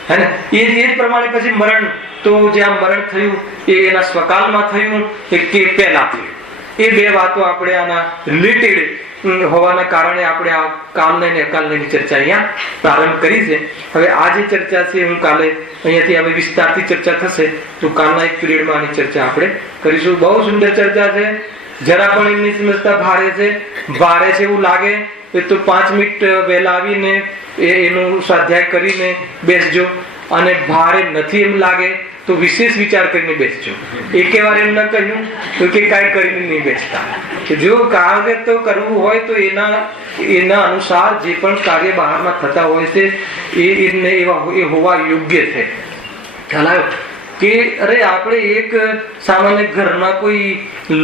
હે ને? એ જ પ્રમાણે પછી મરણ, તો જે આ મરણ થયું એ એના સ્વકાલમાં થયું કે પહેલા થયું? એ બે વાતો આપણે આના રિલેટેડ હોવાના કારણે આપણે આ કાલને અને અકાલની ચર્ચા અહીંયા પ્રારંભ કરી છે. હવે આ જે ચર્ચા છે હું કાલે અહીંયાથી હવે વિસ્તારથી ચર્ચા થશે, તો કાલના એક પિરિયડમાં આની ચર્ચા આપણે કરીશું. બહુ સુંદર ચર્ચા છે. જરા પણ એમની સમજતા ભારે છે એવું લાગે તો 5 મિનિટ વહેલા આવીને એનું સ્વાધ્યાય કરીને બેસજો, અને ભારે નથી એમ લાગે તો વિશેષ વિચાર કરીને બેસજો. એકે વાર એમ ન કહ્યું તો કે કાંઈ કરીને નહીં બેસતા. જો કાર્ય તો કરવું હોય તો એના અનુસાર જે પણ કાર્ય બહારમાં થતા હોય છે એ હોવા યોગ્ય છે. ખ્યાલ આવ્યો કે અરે આપણે એક સામાન્ય ઘરમાં કોઈ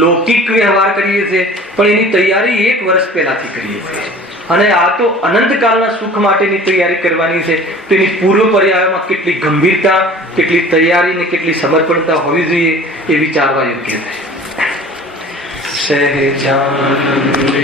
લૌકિક વ્યવહાર કરીએ છીએ પણ એની તૈયારી 1 વર્ષ પહેલાથી કરીએ છીએ, અને આ તો અનંતકાળના સુખ માટેની તૈયારી કરવાની છે. તેની પૂર્વ પર્યાયમાં કેટલી ગંભીરતા, કેટલી તૈયારી ને કેટલી સમર્પણતા હોવી જોઈએ એ વિચારવા યોગ્ય છે. સહેજાનંદ